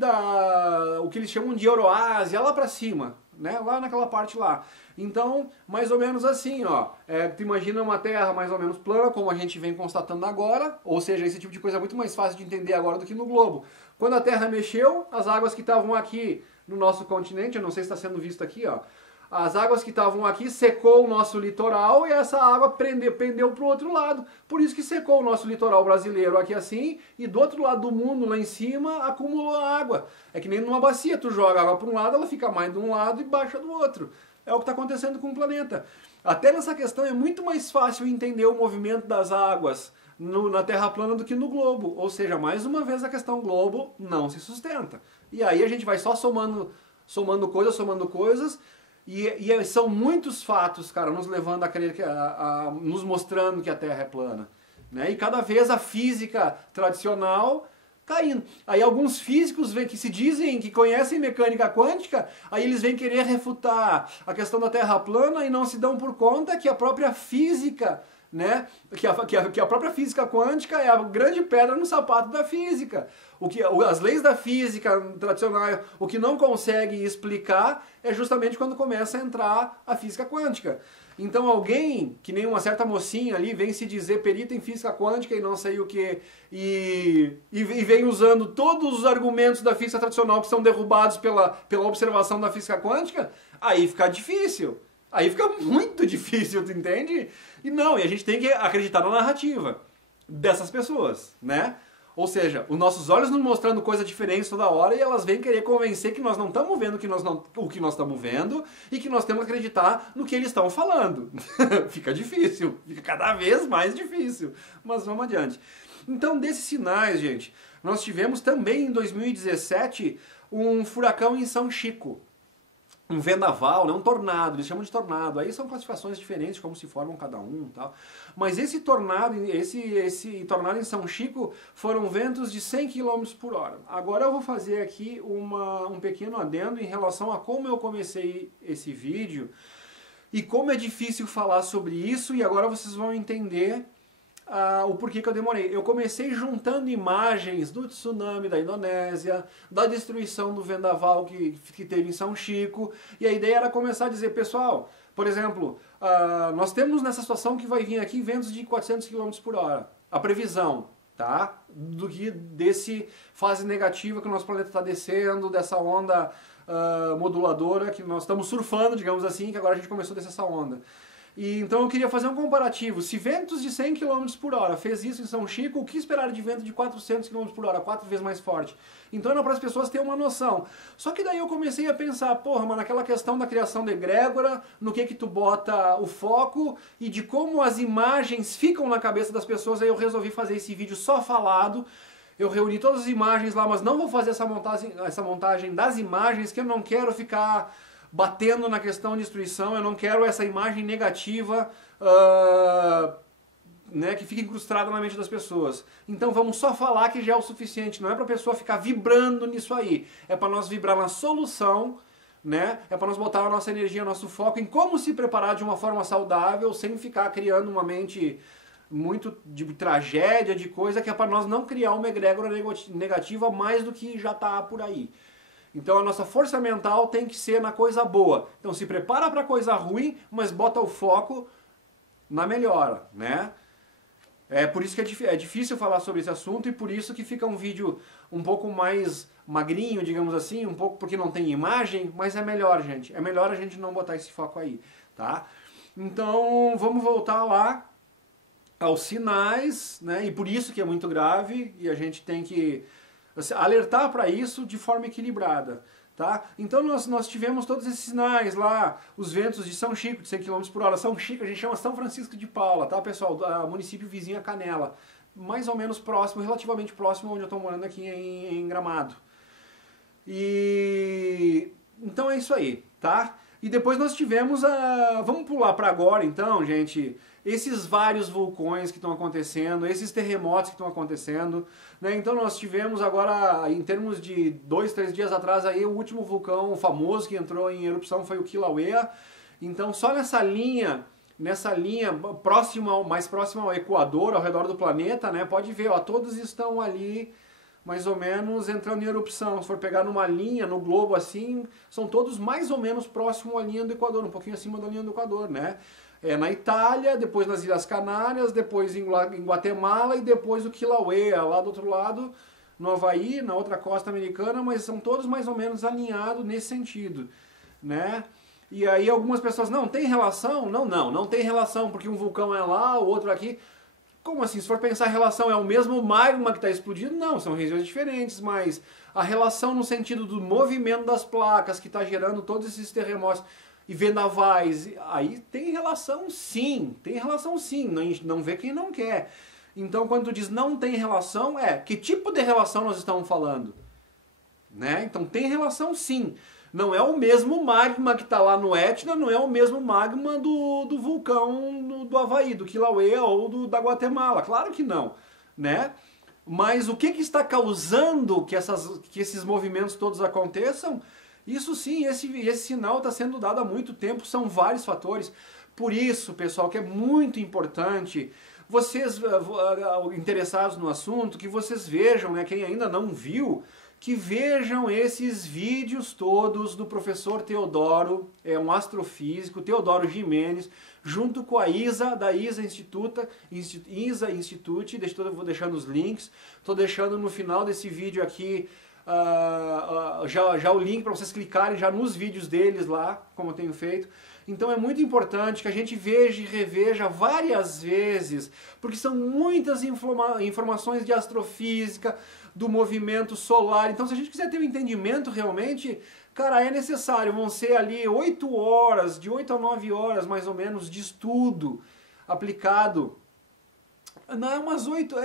o que eles chamam de Euroásia, lá pra cima, né? Lá naquela parte lá. Então, mais ou menos assim, ó. Tu imagina uma terra mais ou menos plana, como a gente vem constatando agora, ou seja, esse tipo de coisa é muito mais fácil de entender agora do que no globo. Quando a Terra mexeu, as águas que estavam aqui no nosso continente, eu não sei se está sendo visto aqui, ó. As águas que estavam aqui secou o nosso litoral e essa água pendeu para o outro lado. Por isso que secou o nosso litoral brasileiro aqui assim, e do outro lado do mundo, lá em cima, acumulou a água. É que nem numa bacia, tu joga água para um lado, ela fica mais de um lado e baixa do outro. É o que está acontecendo com o planeta. Até nessa questão é muito mais fácil entender o movimento das águas na Terra plana do que no globo. Ou seja, mais uma vez a questão globo não se sustenta. E aí a gente vai só somando coisas, e são muitos fatos, cara, nos levando a crer, nos mostrando que a Terra é plana. Né? E cada vez a física tradicional caindo. Aí alguns físicos que se dizem que conhecem mecânica quântica, aí eles vêm querer refutar a questão da Terra plana e não se dão por conta que a própria física, né, que a própria física quântica é a grande pedra no sapato da física. As leis da física tradicional, o que não consegue explicar é justamente quando começa a entrar a física quântica. Então alguém, que nem uma certa mocinha ali, vem se dizer perita em física quântica e não sei o que, e vem usando todos os argumentos da física tradicional que são derrubados pela observação da física quântica, aí fica difícil. Aí fica muito difícil, tu entende? E a gente tem que acreditar na narrativa dessas pessoas, né? Ou seja, os nossos olhos nos mostrando coisas diferentes toda hora e elas vêm querer convencer que nós não estamos vendo o que nós estamos vendo e que nós temos que acreditar no que eles estão falando. Fica difícil, fica cada vez mais difícil. Mas vamos adiante. Então, desses sinais, gente, nós tivemos também em 2017 um furacão em São Chico. Um vendaval, né? Um tornado, eles chamam de tornado. Aí são classificações diferentes, como se formam cada um e tal. Mas esse tornado em São Chico foram ventos de 100 km por hora. Agora eu vou fazer aqui um pequeno adendo em relação a como eu comecei esse vídeo e como é difícil falar sobre isso, e agora vocês vão entender o porquê que eu demorei. Eu comecei juntando imagens do tsunami da Indonésia, da destruição do vendaval que teve em São Chico, e a ideia era começar a dizer, pessoal, por exemplo, nós temos nessa situação que vai vir aqui ventos de 400 km por hora. A previsão, tá? Desse fase negativa que o nosso planeta está descendo, dessa onda moduladora que nós estamos surfando, digamos assim, que agora a gente começou a descer essa onda. E então eu queria fazer um comparativo. Se ventos de 100 km por hora fez isso em São Chico, o que esperar de vento de 400 km por hora, 4 vezes mais forte? Então era para as pessoas terem uma noção. Só que daí eu comecei a pensar, porra, mas naquela questão da criação de egrégora, no que tu bota o foco e de como as imagens ficam na cabeça das pessoas, aí eu resolvi fazer esse vídeo só falado. Eu reuni todas as imagens lá, mas não vou fazer essa montagem das imagens, que eu não quero ficar batendo na questão de destruição, eu não quero essa imagem negativa né, que fica incrustada na mente das pessoas. Então vamos só falar que já é o suficiente, não é para a pessoa ficar vibrando nisso aí, é para nós vibrar na solução, né? É para nós botar a nossa energia, nosso foco em como se preparar de uma forma saudável, sem ficar criando uma mente muito de tragédia, de coisa, que é para nós não criar uma egrégora negativa mais do que já está por aí. Então a nossa força mental tem que ser na coisa boa. Então se prepara para coisa ruim, mas bota o foco na melhora, né? É por isso que é difícil falar sobre esse assunto e por isso que fica um vídeo um pouco mais magrinho, digamos assim, um pouco porque não tem imagem, mas é melhor, gente. É melhor a gente não botar esse foco aí, tá? Então vamos voltar lá aos sinais, né? E por isso que é muito grave e a gente tem que alertar para isso de forma equilibrada, tá? Então nós tivemos todos esses sinais lá, os ventos de São Chico, de 100 km por hora. São Chico a gente chama São Francisco de Paula, tá, pessoal? Município vizinho a Canela, mais ou menos próximo, relativamente próximo onde eu estou morando aqui em Gramado. E então é isso aí, tá? E depois nós tivemos vamos pular para agora então, gente, esses vários vulcões que estão acontecendo, esses terremotos que estão acontecendo, né? Então nós tivemos agora, em termos de 2, 3 dias atrás, aí, o último vulcão famoso que entrou em erupção foi o Kilauea. Então só nessa linha mais próxima ao Equador, ao redor do planeta, né? Pode ver, ó, todos estão ali mais ou menos entrando em erupção. Se for pegar numa linha, no globo assim, são todos mais ou menos próximos à linha do Equador, um pouquinho acima da linha do Equador, né? Na Itália, depois nas Ilhas Canárias, depois em Guatemala e depois o Kilauea, lá do outro lado, no Havaí, na outra costa americana, mas são todos mais ou menos alinhados nesse sentido, né? E aí algumas pessoas, não, tem relação? Não tem relação, porque um vulcão é lá, o outro aqui. Como assim? Se for pensar a relação, é o mesmo magma que está explodindo? Não, são regiões diferentes, mas a relação no sentido do movimento das placas que está gerando todos esses terremotos e vendavais, aí tem relação sim, não vê quem não quer. Então quando tu diz não tem relação, que tipo de relação nós estamos falando? Né? Então tem relação sim. Não é o mesmo magma que está lá no Etna, não é o mesmo magma do vulcão do Havaí, do Kilauea ou da Guatemala, claro que não, né? Mas o que está causando que esses movimentos todos aconteçam? Isso sim, esse sinal está sendo dado há muito tempo, são vários fatores. Por isso, pessoal, que é muito importante, vocês interessados no assunto, que vocês vejam, né, quem ainda não viu, que vejam esses vídeos todos do professor Teodoro, um astrofísico, Teodoro Jimenez, junto com a Isa, da Isa Institute, vou deixando os links, estou deixando no final desse vídeo aqui já o link para vocês clicarem já nos vídeos deles lá, como eu tenho feito. Então é muito importante que a gente veja e reveja várias vezes, porque são muitas informações de astrofísica, do movimento solar. Então se a gente quiser ter um entendimento realmente, cara, é necessário, vão ser ali 8 horas, de 8 a 9 horas mais ou menos de estudo aplicado. Não, umas 8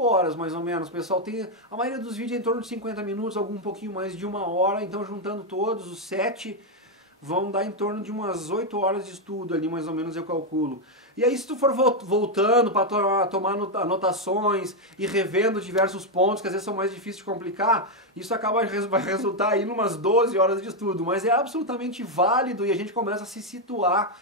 horas mais ou menos, pessoal. A maioria dos vídeos é em torno de 50 minutos, algum pouquinho mais de 1 hora, então juntando todos, os 7, vão dar em torno de umas 8 horas de estudo ali, mais ou menos eu calculo. E aí se tu for voltando para tomar anotações e revendo diversos pontos, que às vezes são mais difíceis de complicar, isso vai resultar aí em umas 12 horas de estudo, mas é absolutamente válido e a gente começa a se situar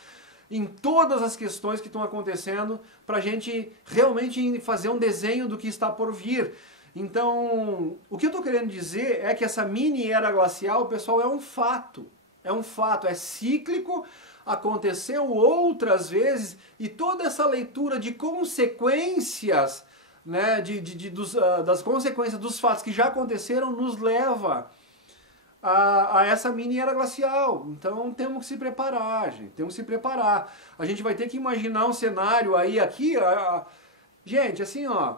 em todas as questões que estão acontecendo para a gente realmente fazer um desenho do que está por vir. Então, o que eu estou querendo dizer é que essa mini era glacial, pessoal, é um fato, é cíclico, aconteceu outras vezes e toda essa leitura de consequências, né, das consequências dos fatos que já aconteceram nos leva a essa mini era glacial. Então temos que se preparar, gente. Temos que se preparar. A gente vai ter que imaginar um cenário aí, aqui. Gente, assim, ó.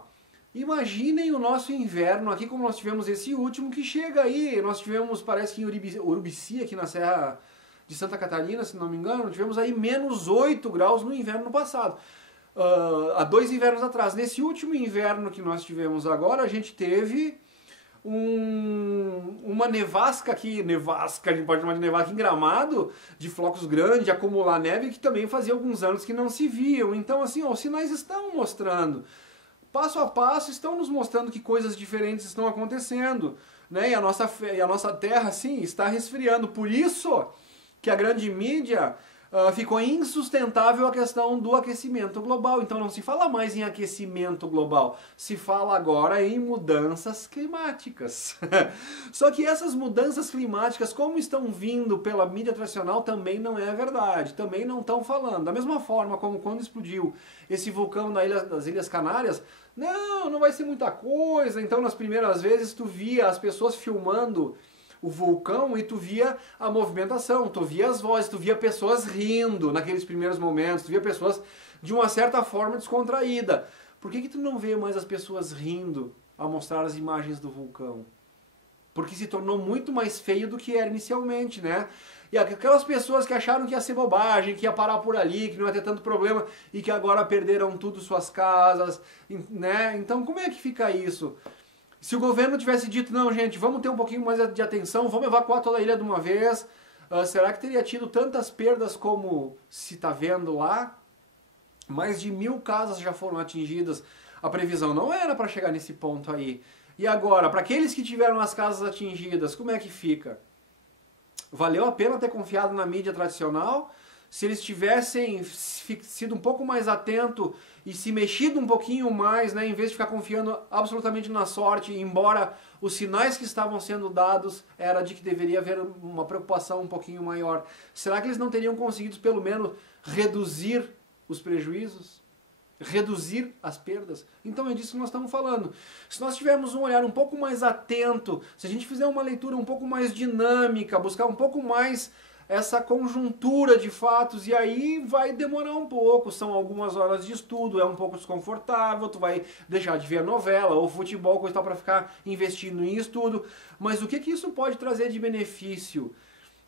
Imaginem o nosso inverno aqui, como nós tivemos esse último, que chega aí. Nós tivemos, parece que em Urubici, aqui na Serra de Santa Catarina, se não me engano, tivemos aí -8 graus no inverno passado. Há 2 invernos atrás. Nesse último inverno que nós tivemos agora, a gente teve uma nevasca aqui, a gente pode chamar de nevasca em Gramado, de flocos grandes, de acumular neve, que também fazia alguns anos que não se viam. Então, assim, ó, os sinais estão mostrando. Passo a passo estão nos mostrando que coisas diferentes estão acontecendo, né? E a nossa terra, sim, está resfriando. Por isso que a grande mídia ficou insustentável a questão do aquecimento global. Então não se fala mais em aquecimento global, se fala agora em mudanças climáticas. Só que essas mudanças climáticas, como estão vindo pela mídia tradicional, também não é verdade, também não estão falando. Da mesma forma como quando explodiu esse vulcão das Ilhas Canárias, não vai ser muita coisa. Então nas primeiras vezes tu via as pessoas filmando o vulcão e tu via a movimentação, tu via as vozes, tu via pessoas rindo naqueles primeiros momentos, tu via pessoas de uma certa forma descontraída. Por que tu não vê mais as pessoas rindo ao mostrar as imagens do vulcão? Porque se tornou muito mais feio do que era inicialmente, né? E aquelas pessoas que acharam que ia ser bobagem, que ia parar por ali, que não ia ter tanto problema e que agora perderam tudo, suas casas, né? Então como é que fica isso? Se o governo tivesse dito, não, gente, vamos ter um pouquinho mais de atenção, vamos evacuar toda a ilha de uma vez, será que teria tido tantas perdas como se está vendo lá? Mais de 1000 casas já foram atingidas. A previsão não era para chegar nesse ponto aí. E agora, para aqueles que tiveram as casas atingidas, como é que fica? Valeu a pena ter confiado na mídia tradicional? Se eles tivessem sido um pouco mais atento e se mexido um pouquinho mais, né, em vez de ficar confiando absolutamente na sorte, embora os sinais que estavam sendo dados era de que deveria haver uma preocupação um pouquinho maior, será que eles não teriam conseguido pelo menos reduzir os prejuízos? Reduzir as perdas? Então é disso que nós estamos falando. Se nós tivermos um olhar um pouco mais atento, se a gente fizer uma leitura um pouco mais dinâmica, buscar um pouco mais essa conjuntura de fatos, e aí vai demorar um pouco, são algumas horas de estudo, é um pouco desconfortável, tu vai deixar de ver a novela ou futebol, coisa tal, para ficar investindo em estudo, mas o que isso pode trazer de benefício,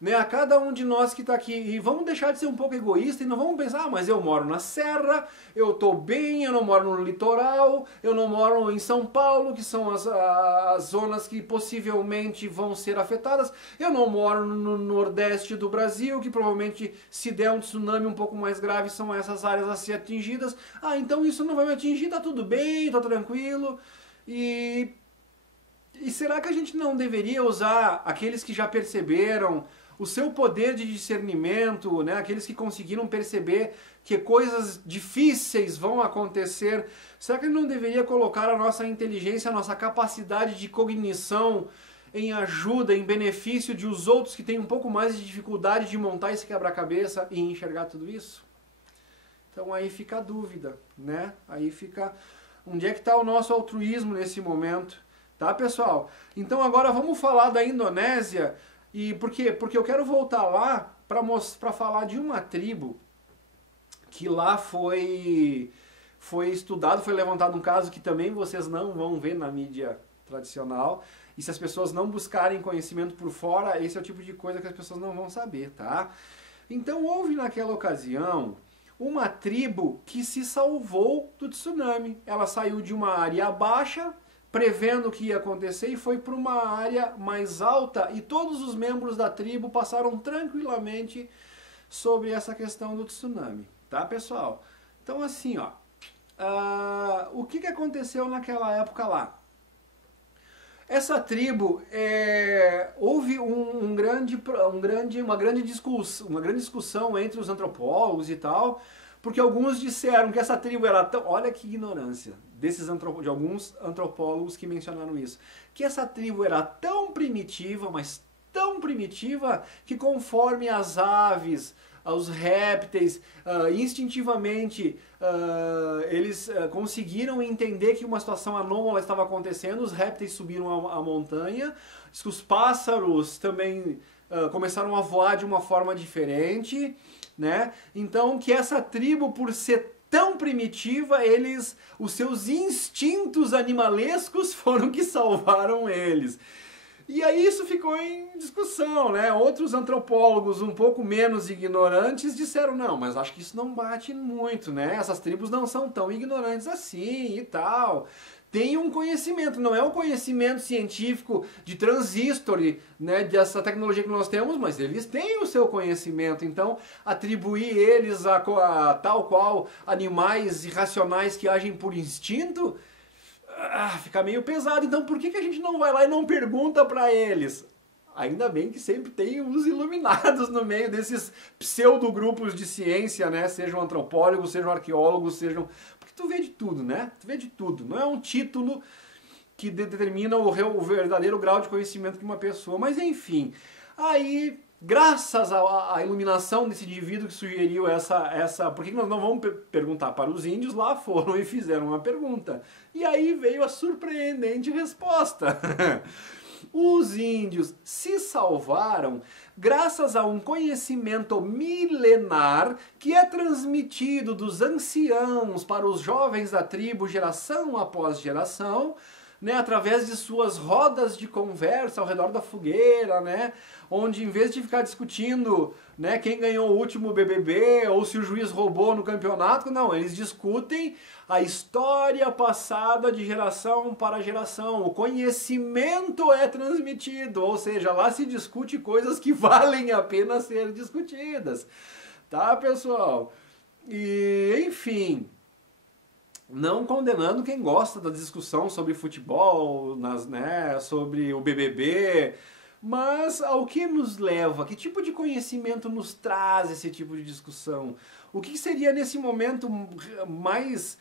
né, a cada um de nós que está aqui? E vamos deixar de ser um pouco egoísta e não vamos pensar, mas eu moro na serra, eu estou bem, eu não moro no litoral, eu não moro em São Paulo, que são as zonas que possivelmente vão ser afetadas, eu não moro no nordeste do Brasil, que provavelmente se der um tsunami um pouco mais grave são essas áreas a ser atingidas. Então isso não vai me atingir, tá tudo bem, tá tranquilo. E será que a gente não deveria usar aqueles que já perceberam o seu poder de discernimento, né? Aqueles que conseguiram perceber que coisas difíceis vão acontecer? Será que não deveria colocar a nossa inteligência, a nossa capacidade de cognição em ajuda, em benefício de os outros que têm um pouco mais de dificuldade de montar esse quebra-cabeça e enxergar tudo isso? Então aí fica a dúvida, né? Aí fica onde é que está o nosso altruísmo nesse momento, tá, pessoal? Então agora vamos falar da Indonésia. E por quê? Porque eu quero voltar lá para falar de uma tribo que lá foi estudado, foi levantado um caso que também vocês não vão ver na mídia tradicional. E se as pessoas não buscarem conhecimento por fora, esse é o tipo de coisa que as pessoas não vão saber, tá? Então houve naquela ocasião uma tribo que se salvou do tsunami. Ela saiu de uma área baixa, prevendo o que ia acontecer, e foi para uma área mais alta, e todos os membros da tribo passaram tranquilamente sobre essa questão do tsunami, tá, pessoal? Então assim, ó, o que aconteceu naquela época lá? Essa tribo, houve uma grande discussão entre os antropólogos e tal, porque alguns disseram que essa tribo era tão... Olha que ignorância de alguns antropólogos que mencionaram isso. Que essa tribo era tão primitiva, mas tão primitiva, que conforme as aves, os répteis, instintivamente, eles conseguiram entender que uma situação anômala estava acontecendo, os répteis subiram a montanha, os pássaros também começaram a voar de uma forma diferente, né? Então que essa tribo, por ser tão primitiva, os seus instintos animalescos foram que salvaram eles. E aí isso ficou em discussão, né? Outros antropólogos um pouco menos ignorantes disseram, não, mas acho que isso não bate muito, né? Essas tribos não são tão ignorantes assim e tal. Tem um conhecimento, não é um conhecimento científico de transistor, né, dessa tecnologia que nós temos, mas eles têm o seu conhecimento, então atribuir eles a tal qual animais irracionais que agem por instinto, fica meio pesado. Então por que a gente não vai lá e não pergunta para eles? Ainda bem que sempre tem os iluminados no meio desses pseudo-grupos de ciência, né? Sejam antropólogos, sejam arqueólogos, sejam... Porque tu vê de tudo, né? Tu vê de tudo. Não é um título que determina o verdadeiro grau de conhecimento de uma pessoa. Mas enfim, aí, graças à iluminação desse indivíduo que sugeriu essa... Por que nós não vamos perguntar para os índios? Lá foram e fizeram uma pergunta. E aí veio a surpreendente resposta. Os índios se salvaram graças a um conhecimento milenar que é transmitido dos anciãos para os jovens da tribo geração após geração, né, através de suas rodas de conversa ao redor da fogueira, né, onde em vez de ficar discutindo, né, quem ganhou o último BBB ou se o juiz roubou no campeonato, não, eles discutem a história passada de geração para geração. O conhecimento é transmitido, ou seja, lá se discute coisas que valem a pena ser discutidas. Tá, pessoal? E, enfim, não condenando quem gosta da discussão sobre futebol, né, sobre o BBB, mas ao que nos leva? Que tipo de conhecimento nos traz esse tipo de discussão? O que seria nesse momento mais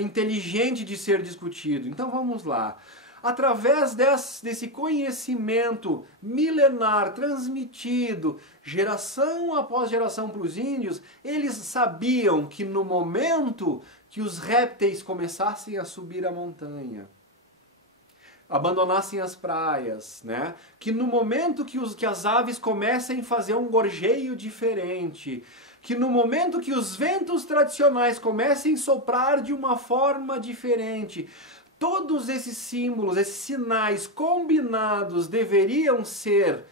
inteligente de ser discutido? Então vamos lá. Através desse conhecimento milenar transmitido geração após geração para os índios, eles sabiam que no momento que os répteis começassem a subir a montanha, abandonassem as praias, né? Que no momento que as aves comecem a fazer um gorjeio diferente, que no momento que os ventos tradicionais comecem a soprar de uma forma diferente, todos esses símbolos, esses sinais combinados deveriam ser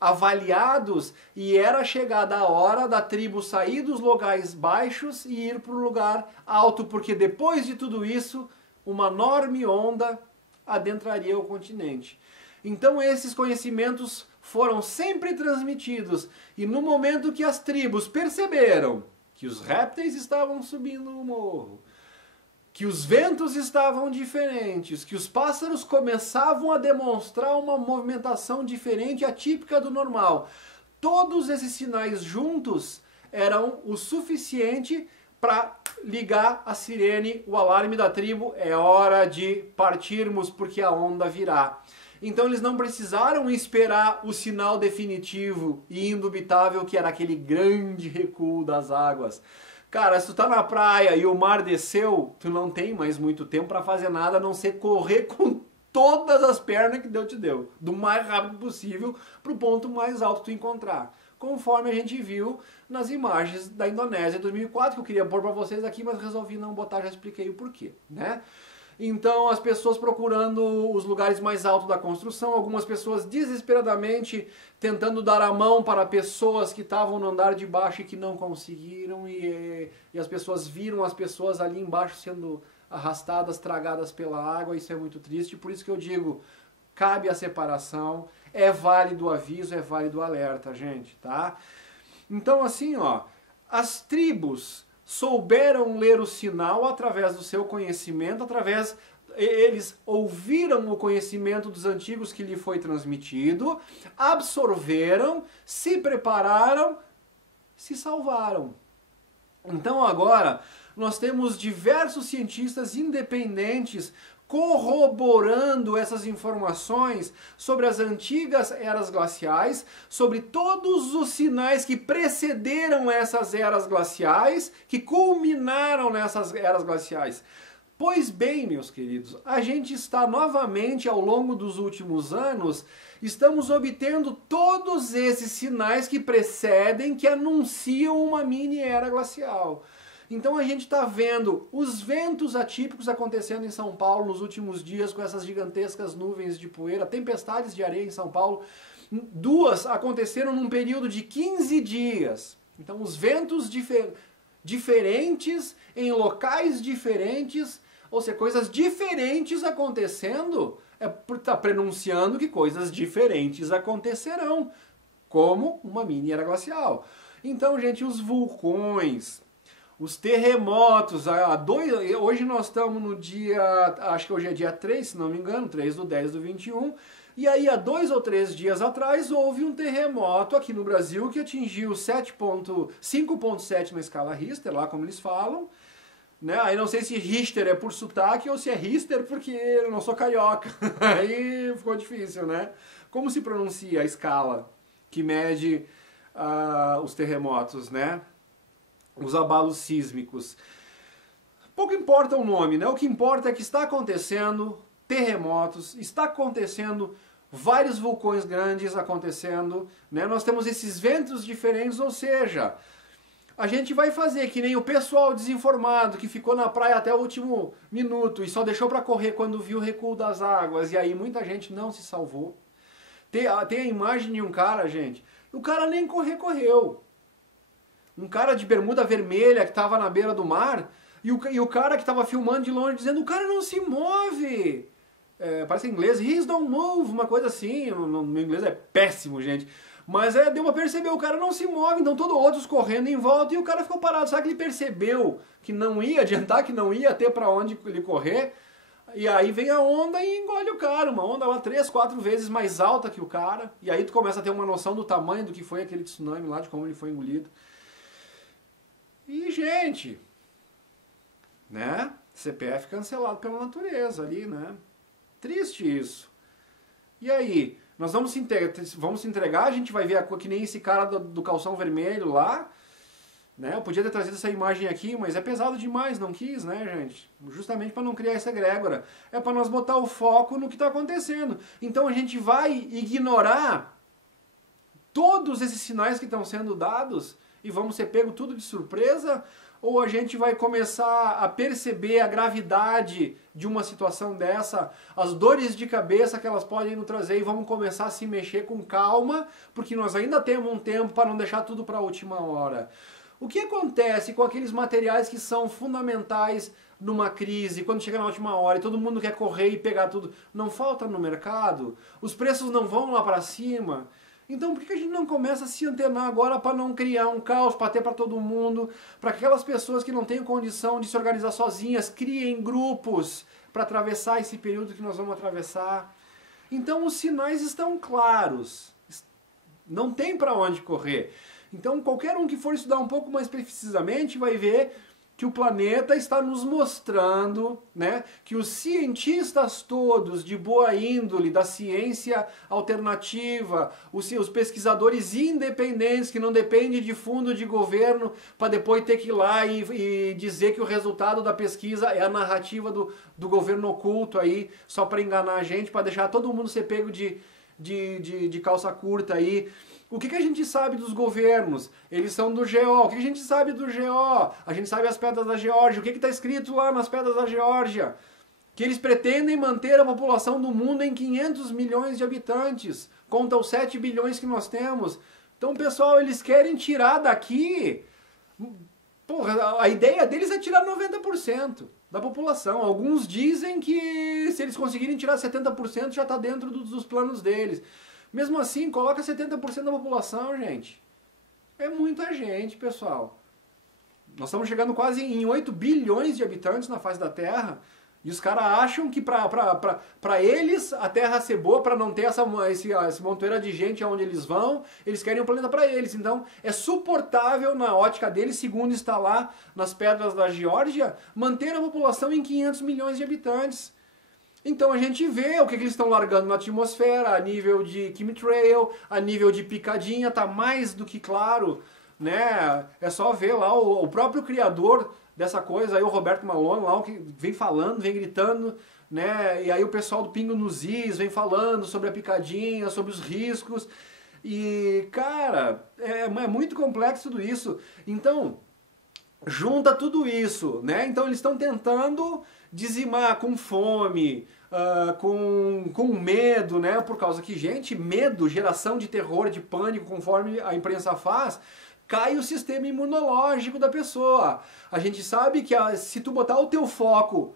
avaliados e era chegada a hora da tribo sair dos lugares baixos e ir para o lugar alto, porque depois de tudo isso, uma enorme onda adentraria o continente. Então esses conhecimentos foram sempre transmitidos e no momento que as tribos perceberam que os répteis estavam subindo o morro, que os ventos estavam diferentes, que os pássaros começavam a demonstrar uma movimentação diferente, atípica do normal, todos esses sinais juntos eram o suficiente para ligar a sirene, o alarme da tribo, é hora de partirmos porque a onda virá. Então eles não precisaram esperar o sinal definitivo e indubitável que era aquele grande recuo das águas. Cara, se tu tá na praia e o mar desceu, tu não tem mais muito tempo para fazer nada a não ser correr com todas as pernas que Deus te deu, do mais rápido possível para o ponto mais alto que tu encontrar. Conforme a gente viu nas imagens da Indonésia em 2004, que eu queria pôr para vocês aqui, mas resolvi não botar, já expliquei o porquê, né? Então as pessoas procurando os lugares mais altos da construção, algumas pessoas desesperadamente tentando dar a mão para pessoas que estavam no andar de baixo e que não conseguiram, e as pessoas viram as pessoas ali embaixo sendo arrastadas, tragadas pela água. Isso é muito triste, por isso que eu digo, cabe a separação, é válido o aviso, é válido o alerta, gente, tá? Então assim, ó, as tribos souberam ler o sinal através do seu conhecimento, eles ouviram o conhecimento dos antigos que lhe foi transmitido, absorveram, se prepararam, se salvaram. Então agora nós temos diversos cientistas independentes corroborando essas informações sobre as antigas eras glaciais, sobre todos os sinais que precederam essas eras glaciais, que culminaram nessas eras glaciais. Pois bem, meus queridos, a gente está novamente, ao longo dos últimos anos, estamos obtendo todos esses sinais que precedem, que anunciam uma mini era glacial. Então a gente está vendo os ventos atípicos acontecendo em São Paulo nos últimos dias, com essas gigantescas nuvens de poeira, tempestades de areia em São Paulo. Duas aconteceram num período de 15 dias. Então os ventos diferentes, em locais diferentes, ou seja, coisas diferentes acontecendo, está prenunciando que coisas diferentes acontecerão, como uma mini era glacial. Então, gente, os vulcões, os terremotos, hoje nós estamos no dia, acho que hoje é dia 3, se não me engano, 3/10/21, e aí há 2 ou 3 dias atrás houve um terremoto aqui no Brasil que atingiu 5.7 na escala Richter, lá como eles falam, né? Aí não sei se Richter é por sotaque ou se é Richter porque eu não sou carioca, aí ficou difícil, né? Como se pronuncia a escala que mede os terremotos, né? Os abalos sísmicos. Pouco importa o nome, né? O que importa é que está acontecendo terremotos, está acontecendo vários vulcões grandes acontecendo, né? Nós temos esses ventos diferentes, ou seja, a gente vai fazer que nem o pessoal desinformado que ficou na praia até o último minuto e só deixou para correr quando viu o recuo das águas, e aí muita gente não se salvou. Tem a imagem de um cara, gente, o cara nem correu. Um cara de bermuda vermelha que estava na beira do mar, e o cara que estava filmando de longe dizendo, o cara não se move. Parece em inglês, he don't move, uma coisa assim, no meu inglês é péssimo, gente. Mas deu pra perceber, o cara não se move, então todos outros correndo em volta e o cara ficou parado. Será que ele percebeu que não ia adiantar, que não ia ter pra onde ele correr? E aí vem a onda e engole o cara, uma onda lá 3, 4 vezes mais alta que o cara. E aí tu começa a ter uma noção do tamanho do que foi aquele tsunami lá, de como ele foi engolido. E, gente, né? CPF cancelado pela natureza ali, né? Triste isso. E aí, nós vamos se entregar, a gente vai ver que nem esse cara do calção vermelho lá, né? Eu podia ter trazido essa imagem aqui, mas é pesado demais, não quis, né, gente? Justamente para não criar essa egrégora. É para nós botar o foco no que está acontecendo. Então a gente vai ignorar todos esses sinais que estão sendo dados e vamos ser pego tudo de surpresa, ou a gente vai começar a perceber a gravidade de uma situação dessa, as dores de cabeça que elas podem nos trazer e vamos começar a se mexer com calma, porque nós ainda temos um tempo para não deixar tudo para a última hora. O que acontece com aqueles materiais que são fundamentais numa crise, quando chega na última hora e todo mundo quer correr e pegar tudo? Não falta no mercado? Os preços não vão lá para cima? Então por que a gente não começa a se antenar agora para não criar um caos, para ter para todo mundo, para aquelas pessoas que não têm condição de se organizar sozinhas, criem grupos para atravessar esse período que nós vamos atravessar? Então os sinais estão claros, não tem para onde correr. Então qualquer um que for estudar um pouco mais precisamente vai ver que o planeta está nos mostrando, né, que os cientistas todos de boa índole, da ciência alternativa, os pesquisadores independentes, que não dependem de fundo de governo, para depois ter que ir lá e dizer que o resultado da pesquisa é a narrativa do governo oculto aí, só para enganar a gente, para deixar todo mundo ser pego de calça curta aí. O que a gente sabe dos governos? Eles são do GO. O que a gente sabe do GO? A gente sabe as pedras da Geórgia. O que está escrito lá nas pedras da Geórgia? Que eles pretendem manter a população do mundo em 500 milhões de habitantes, contra os 7 bilhões que nós temos. Então, pessoal, eles querem tirar daqui... Porra, a ideia deles é tirar 90% da população. Alguns dizem que se eles conseguirem tirar 70% já está dentro dos planos deles. Mesmo assim, coloca 70% da população, gente. É muita gente, pessoal. Nós estamos chegando quase em 8 bilhões de habitantes na face da Terra. E os caras acham que pra eles a Terra ser boa, pra não ter essa montoeira de gente aonde eles vão, eles querem um planeta pra eles. Então é suportável na ótica deles, segundo está lá nas pedras da Geórgia, manter a população em 500 milhões de habitantes. Então a gente vê o que eles estão largando na atmosfera, a nível de chemtrail, a nível de picadinha, tá mais do que claro, né? É só ver lá o próprio criador dessa coisa, aí o Roberto Malone lá, que vem falando, vem gritando, né? E aí o pessoal do Pingo nos Is vem falando sobre a picadinha, sobre os riscos. E, cara, é muito complexo tudo isso. Então, junta tudo isso, né? Então eles estão tentando dizimar com fome, com medo, né? Por causa que, gente, medo, geração de terror, de pânico, conforme a imprensa faz, cai o sistema imunológico da pessoa. A gente sabe que se tu botar o teu foco,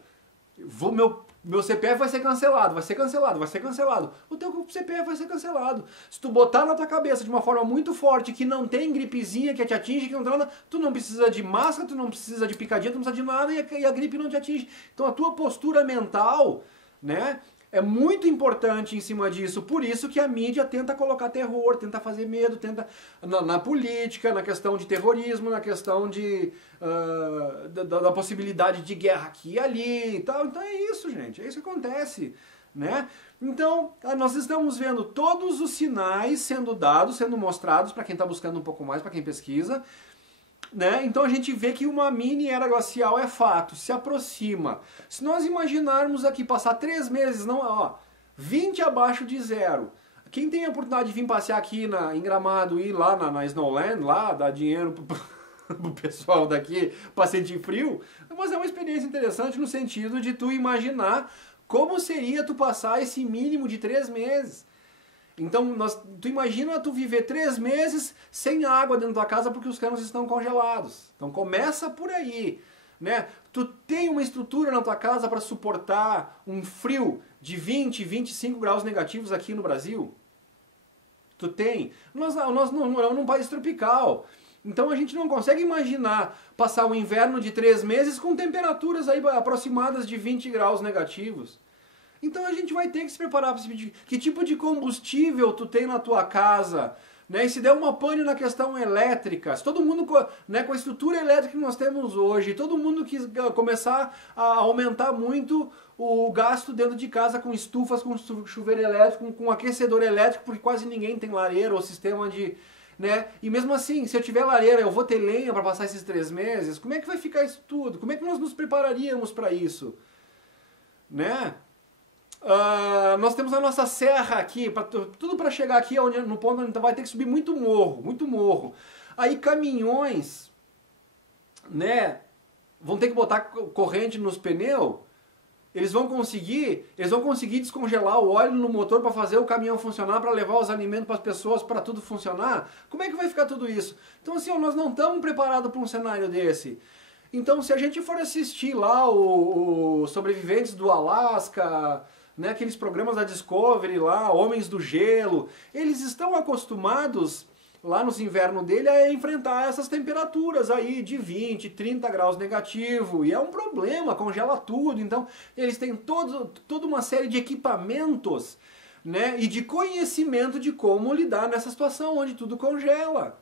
meu CPF vai ser cancelado, vai ser cancelado, vai ser cancelado. O teu CPF vai ser cancelado. Se tu botar na tua cabeça de uma forma muito forte que não tem gripezinha que te atinge, que não tem nada, tu não precisa de máscara, tu não precisa de picadinha, tu não precisa de nada e a gripe não te atinge. Então a tua postura mental, né, é muito importante em cima disso. Por isso que a mídia tenta colocar terror, tenta fazer medo, tenta na política, na questão de terrorismo, na questão da possibilidade de guerra aqui e ali e tal. Então é isso, gente. É isso que acontece, né? Então, nós estamos vendo todos os sinais sendo dados, sendo mostrados para quem está buscando um pouco mais, para quem pesquisa, né? Então a gente vê que uma mini era glacial é fato, se aproxima. Se nós imaginarmos aqui passar 3 meses, 20 abaixo de zero. Quem tem a oportunidade de vir passear aqui em Gramado e ir lá na Snowland, lá, dar dinheiro pro pessoal daqui para sentir frio, mas é uma experiência interessante no sentido de tu imaginar como seria tu passar esse mínimo de 3 meses. Então, tu imagina tu viver 3 meses sem água dentro da casa porque os canos estão congelados. Então começa por aí, né? Tu tem uma estrutura na tua casa para suportar um frio de 20, 25 graus negativos aqui no Brasil? Tu tem? Nós não num país tropical. Então a gente não consegue imaginar passar um inverno de 3 meses com temperaturas aí aproximadas de 20 graus negativos. Então a gente vai ter que se preparar para que tipo de combustível tu tem na tua casa, né? E se der uma pane na questão elétrica, se todo mundo, né, com a estrutura elétrica que nós temos hoje, todo mundo quis começar a aumentar muito o gasto dentro de casa com estufas, com chuveiro elétrico, com aquecedor elétrico, porque quase ninguém tem lareira ou sistema de... né? E mesmo assim, se eu tiver lareira, eu vou ter lenha para passar esses 3 meses, como é que vai ficar isso tudo? Como é que nós nos prepararíamos para isso? Né? Nós temos a nossa serra aqui, tudo para chegar aqui no ponto onde vai ter que subir muito morro, muito morro. Aí caminhões, né, vão ter que botar corrente nos pneus, eles vão conseguir descongelar o óleo no motor para fazer o caminhão funcionar, para levar os alimentos para as pessoas, para tudo funcionar. Como é que vai ficar tudo isso? Então assim, nós não estamos preparados para um cenário desse. Então se a gente for assistir lá os sobreviventes do Alasca, né, aqueles programas da Discovery lá, Homens do Gelo, eles estão acostumados lá nos invernos dele a enfrentar essas temperaturas aí de 20, 30 graus negativo, e é um problema, congela tudo. Então eles têm toda uma série de equipamentos, né, e de conhecimento de como lidar nessa situação onde tudo congela.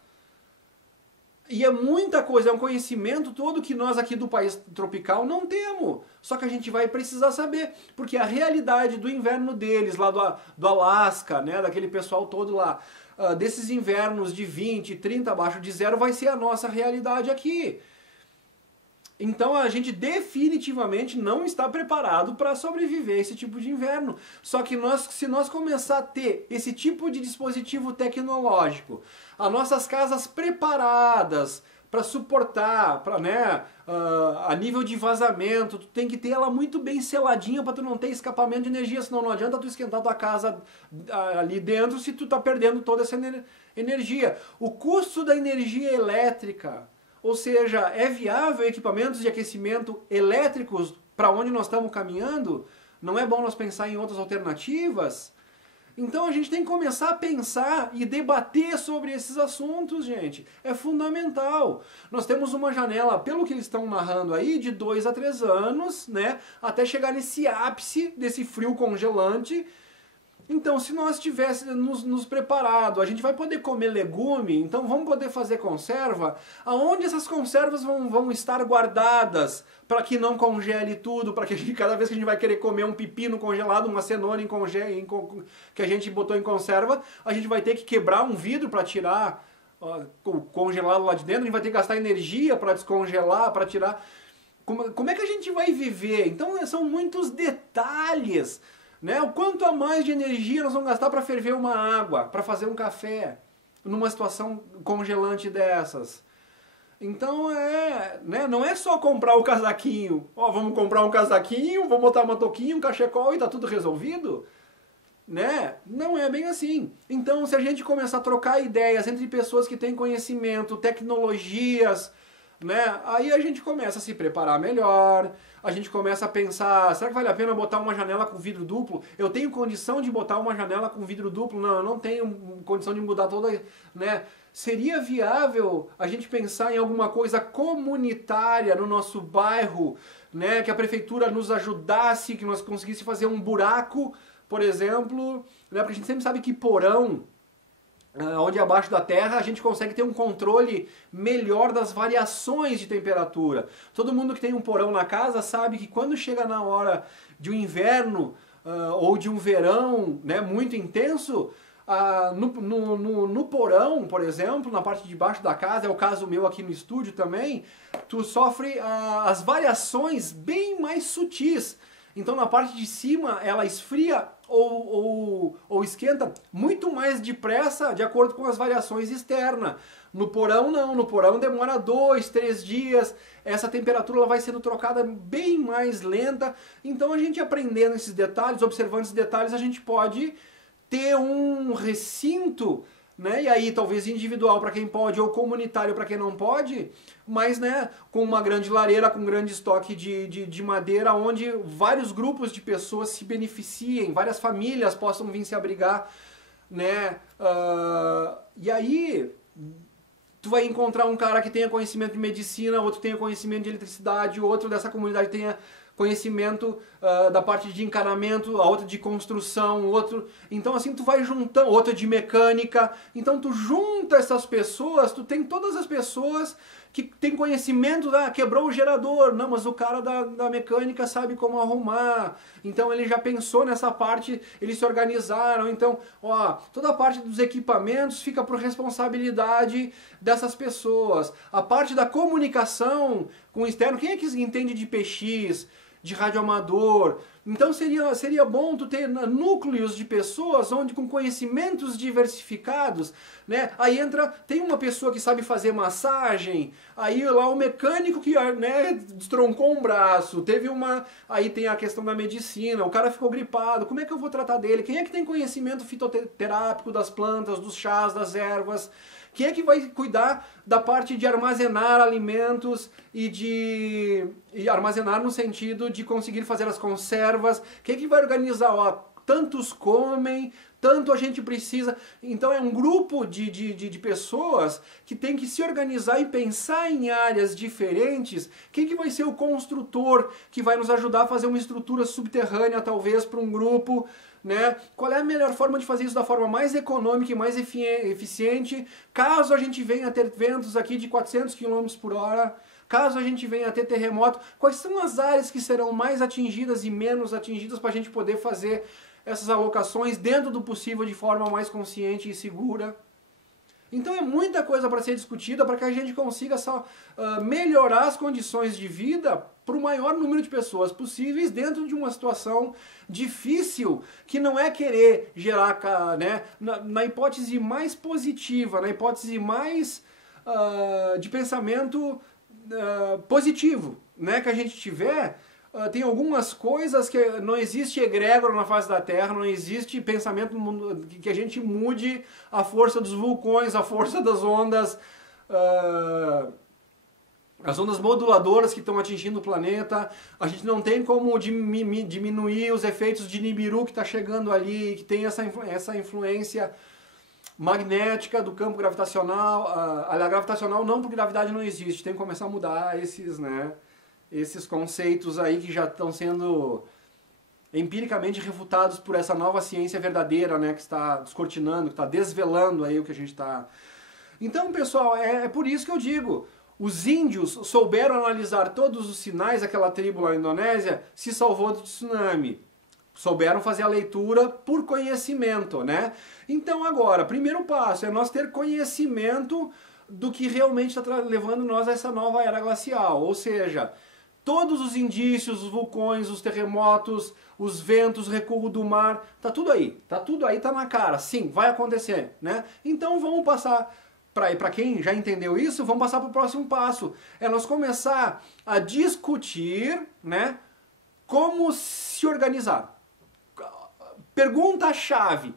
E é muita coisa, é um conhecimento todo que nós aqui do país tropical não temos. Só que a gente vai precisar saber, porque a realidade do inverno deles, lá do Alasca, né, daquele pessoal todo lá, desses invernos de 20, 30 abaixo de zero, vai ser a nossa realidade aqui. Então a gente definitivamente não está preparado para sobreviver a esse tipo de inverno. Só que se nós começar a ter esse tipo de dispositivo tecnológico, as nossas casas preparadas para suportar, né, a nível de vazamento, tu tem que ter ela muito bem seladinha para tu não ter escapamento de energia, senão não adianta tu esquentar tua casa ali dentro se tu tá perdendo toda essa energia. O custo da energia elétrica, ou seja, é viável equipamentos de aquecimento elétricos para onde nós estamos caminhando? Não é bom nós pensar em outras alternativas? Então a gente tem que começar a pensar e debater sobre esses assuntos, gente. É fundamental. Nós temos uma janela, pelo que eles estão narrando aí, de 2 a 3 anos, né? Até chegar nesse ápice desse frio congelante. Então, se nós tivéssemos nos preparado, a gente vai poder comer legume, então vamos poder fazer conserva. Aonde essas conservas vão estar guardadas para que não congele tudo, para que cada vez que a gente vai querer comer um pepino congelado, uma cenoura que a gente botou em conserva, a gente vai ter que quebrar um vidro para tirar o congelado lá de dentro, a gente vai ter que gastar energia para descongelar, para tirar. Como é que a gente vai viver? Então, são muitos detalhes. Né? O quanto a mais de energia nós vamos gastar para ferver uma água, para fazer um café, numa situação congelante dessas. Então né? Não é só comprar o casaquinho. Vamos comprar um casaquinho, vamos botar uma touquinha, um cachecol e tá tudo resolvido. Né? Não é bem assim. Então, se a gente começar a trocar ideias entre pessoas que têm conhecimento, tecnologias, né? Aí a gente começa a se preparar melhor, a gente começa a pensar, será que vale a pena botar uma janela com vidro duplo? Eu tenho condição de botar uma janela com vidro duplo? Não, eu não tenho condição de mudar toda, né? Seria viável a gente pensar em alguma coisa comunitária no nosso bairro, né? Que a prefeitura nos ajudasse, que nós conseguisse fazer um buraco, por exemplo, né? Porque a gente sempre sabe que porão, onde abaixo da terra a gente consegue ter um controle melhor das variações de temperatura. Todo mundo que tem um porão na casa sabe que quando chega na hora de um inverno ou de um verão, né, muito intenso, no porão, por exemplo, na parte de baixo da casa, é o caso meu aqui no estúdio também, tu sofre as variações bem mais sutis. Então na parte de cima ela esfria ou esquenta muito mais depressa de acordo com as variações externas. No porão não, no porão demora 2, 3 dias, essa temperatura ela vai sendo trocada bem mais lenta. Então a gente aprendendo esses detalhes, observando esses detalhes, a gente pode ter um recinto, né? E aí talvez individual para quem pode ou comunitário para quem não pode, mas né, com uma grande lareira, com um grande estoque de madeira, onde vários grupos de pessoas se beneficiem, várias famílias possam vir se abrigar, né? E aí tu vai encontrar um cara que tenha conhecimento de medicina, outro que tenha conhecimento de eletricidade, outro dessa comunidade tenha conhecimento da parte de encanamento, a outra de construção, outro... Então assim, tu vai juntando, outra de mecânica, então tu junta essas pessoas, tu tem todas as pessoas que tem conhecimento, quebrou o gerador, não, mas o cara da mecânica sabe como arrumar, então ele já pensou nessa parte, eles se organizaram, então, toda a parte dos equipamentos fica por responsabilidade dessas pessoas. A parte da comunicação com o externo, quem é que entende de PX, de radioamador? Então seria bom tu ter núcleos de pessoas onde com conhecimentos diversificados, né? Aí tem uma pessoa que sabe fazer massagem, aí lá o mecânico que, né, destroncou um braço, aí tem a questão da medicina, o cara ficou gripado, como é que eu vou tratar dele? Quem é que tem conhecimento fitoterápico das plantas, dos chás, das ervas? Quem é que vai cuidar da parte de armazenar alimentos e armazenar no sentido de conseguir fazer as conservas? Quem é que vai organizar, tantos comem, tanto a gente precisa. Então é um grupo de pessoas que tem que se organizar e pensar em áreas diferentes. Quem que vai ser o construtor que vai nos ajudar a fazer uma estrutura subterrânea, talvez, para um grupo? Né? Qual é a melhor forma de fazer isso da forma mais econômica e mais eficiente, caso a gente venha a ter ventos aqui de 400 km por hora, caso a gente venha a ter terremoto, quais são as áreas que serão mais atingidas e menos atingidas para a gente poder fazer essas alocações dentro do possível de forma mais consciente e segura. Então é muita coisa para ser discutida para que a gente consiga melhorar as condições de vida para o maior número de pessoas possíveis dentro de uma situação difícil, que não é querer gerar, né, na hipótese mais positiva, na hipótese mais de pensamento positivo, né, que a gente tiver. Tem algumas coisas que não existe egrégora na face da Terra, não existe pensamento que a gente mude a força dos vulcões, a força das ondas, as ondas moduladoras que estão atingindo o planeta, a gente não tem como diminuir os efeitos de Nibiru que está chegando ali, que tem essa influência magnética do campo gravitacional. A gravitacional não, porque gravidade não existe, tem que começar a mudar esses conceitos aí que já estão sendo empiricamente refutados por essa nova ciência verdadeira, né, que está descortinando, que está desvelando aí o que a gente está... Então, pessoal, é por isso que eu digo, os índios souberam analisar todos os sinais daquela tribo lá na Indonésia, se salvou do tsunami. Souberam fazer a leitura por conhecimento, né? Então agora, primeiro passo é nós ter conhecimento do que realmente está levando nós a essa nova era glacial, ou seja, todos os indícios, os vulcões, os terremotos, os ventos, o recuo do mar, tá tudo aí, tá na cara, sim, vai acontecer, né? Então vamos passar, para quem já entendeu isso, vamos passar para o próximo passo, é nós começar a discutir, né, como se organizar. Pergunta-chave: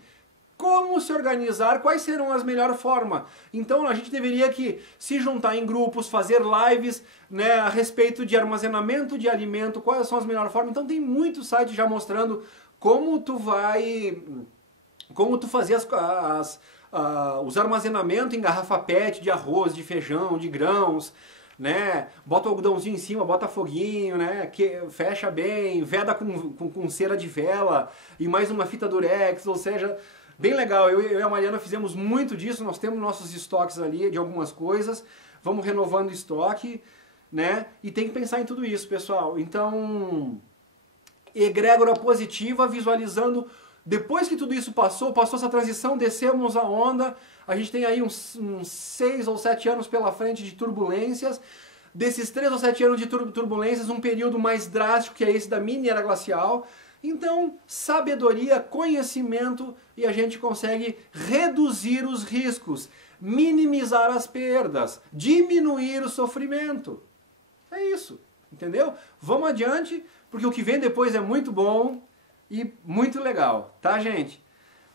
como se organizar, quais serão as melhores formas? Então a gente deveria se juntar em grupos, fazer lives, né, a respeito de armazenamento de alimento, quais são as melhores formas. Então tem muitos sites já mostrando como tu fazer os armazenamentos em garrafa PET de arroz, de feijão, de grãos, né? Bota o algodãozinho em cima, bota foguinho, né? Que fecha bem, veda com cera de vela e mais uma fita durex, ou seja, bem legal. Eu e a Mariana fizemos muito disso, nós temos nossos estoques ali de algumas coisas, vamos renovando o estoque, né? E tem que pensar em tudo isso, pessoal. Então, egrégora positiva, visualizando, depois que tudo isso passou essa transição, descemos a onda, a gente tem aí uns 6 ou 7 anos pela frente de turbulências. Desses 3 ou 7 anos de turbulências, um período mais drástico, que é esse da mini era glacial. Então, sabedoria, conhecimento, e a gente consegue reduzir os riscos, minimizar as perdas, diminuir o sofrimento. É isso, entendeu? Vamos adiante, porque o que vem depois é muito bom e muito legal, tá, gente?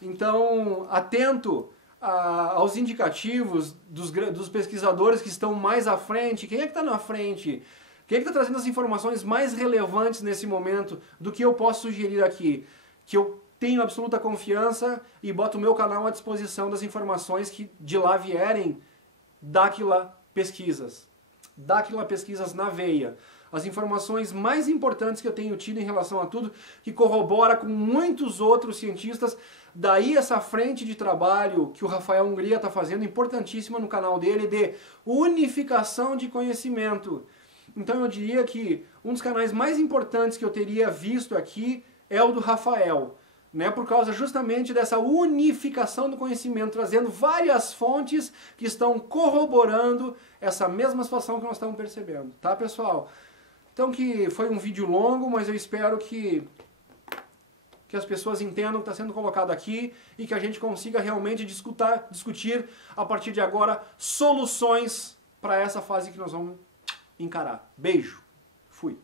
Então, atento aos indicativos dos pesquisadores que estão mais à frente. Quem é que está na frente? Quem é que está trazendo as informações mais relevantes nesse momento do que eu posso sugerir aqui? Que eu tenho absoluta confiança e boto o meu canal à disposição das informações que de lá vierem. Dáquila Pesquisas. Dáquila Pesquisas na veia. As informações mais importantes que eu tenho tido em relação a tudo, que corrobora com muitos outros cientistas. Daí essa frente de trabalho que o Rafael Hungria está fazendo, importantíssima no canal dele, de unificação de conhecimento. Então eu diria que um dos canais mais importantes que eu teria visto aqui é o do Rafael, né? Por causa justamente dessa unificação do conhecimento, trazendo várias fontes que estão corroborando essa mesma situação que nós estamos percebendo, tá, pessoal? Então que foi um vídeo longo, mas eu espero que as pessoas entendam o que está sendo colocado aqui e que a gente consiga realmente discutir a partir de agora soluções para essa fase que nós vamos encarar. Beijo, fui.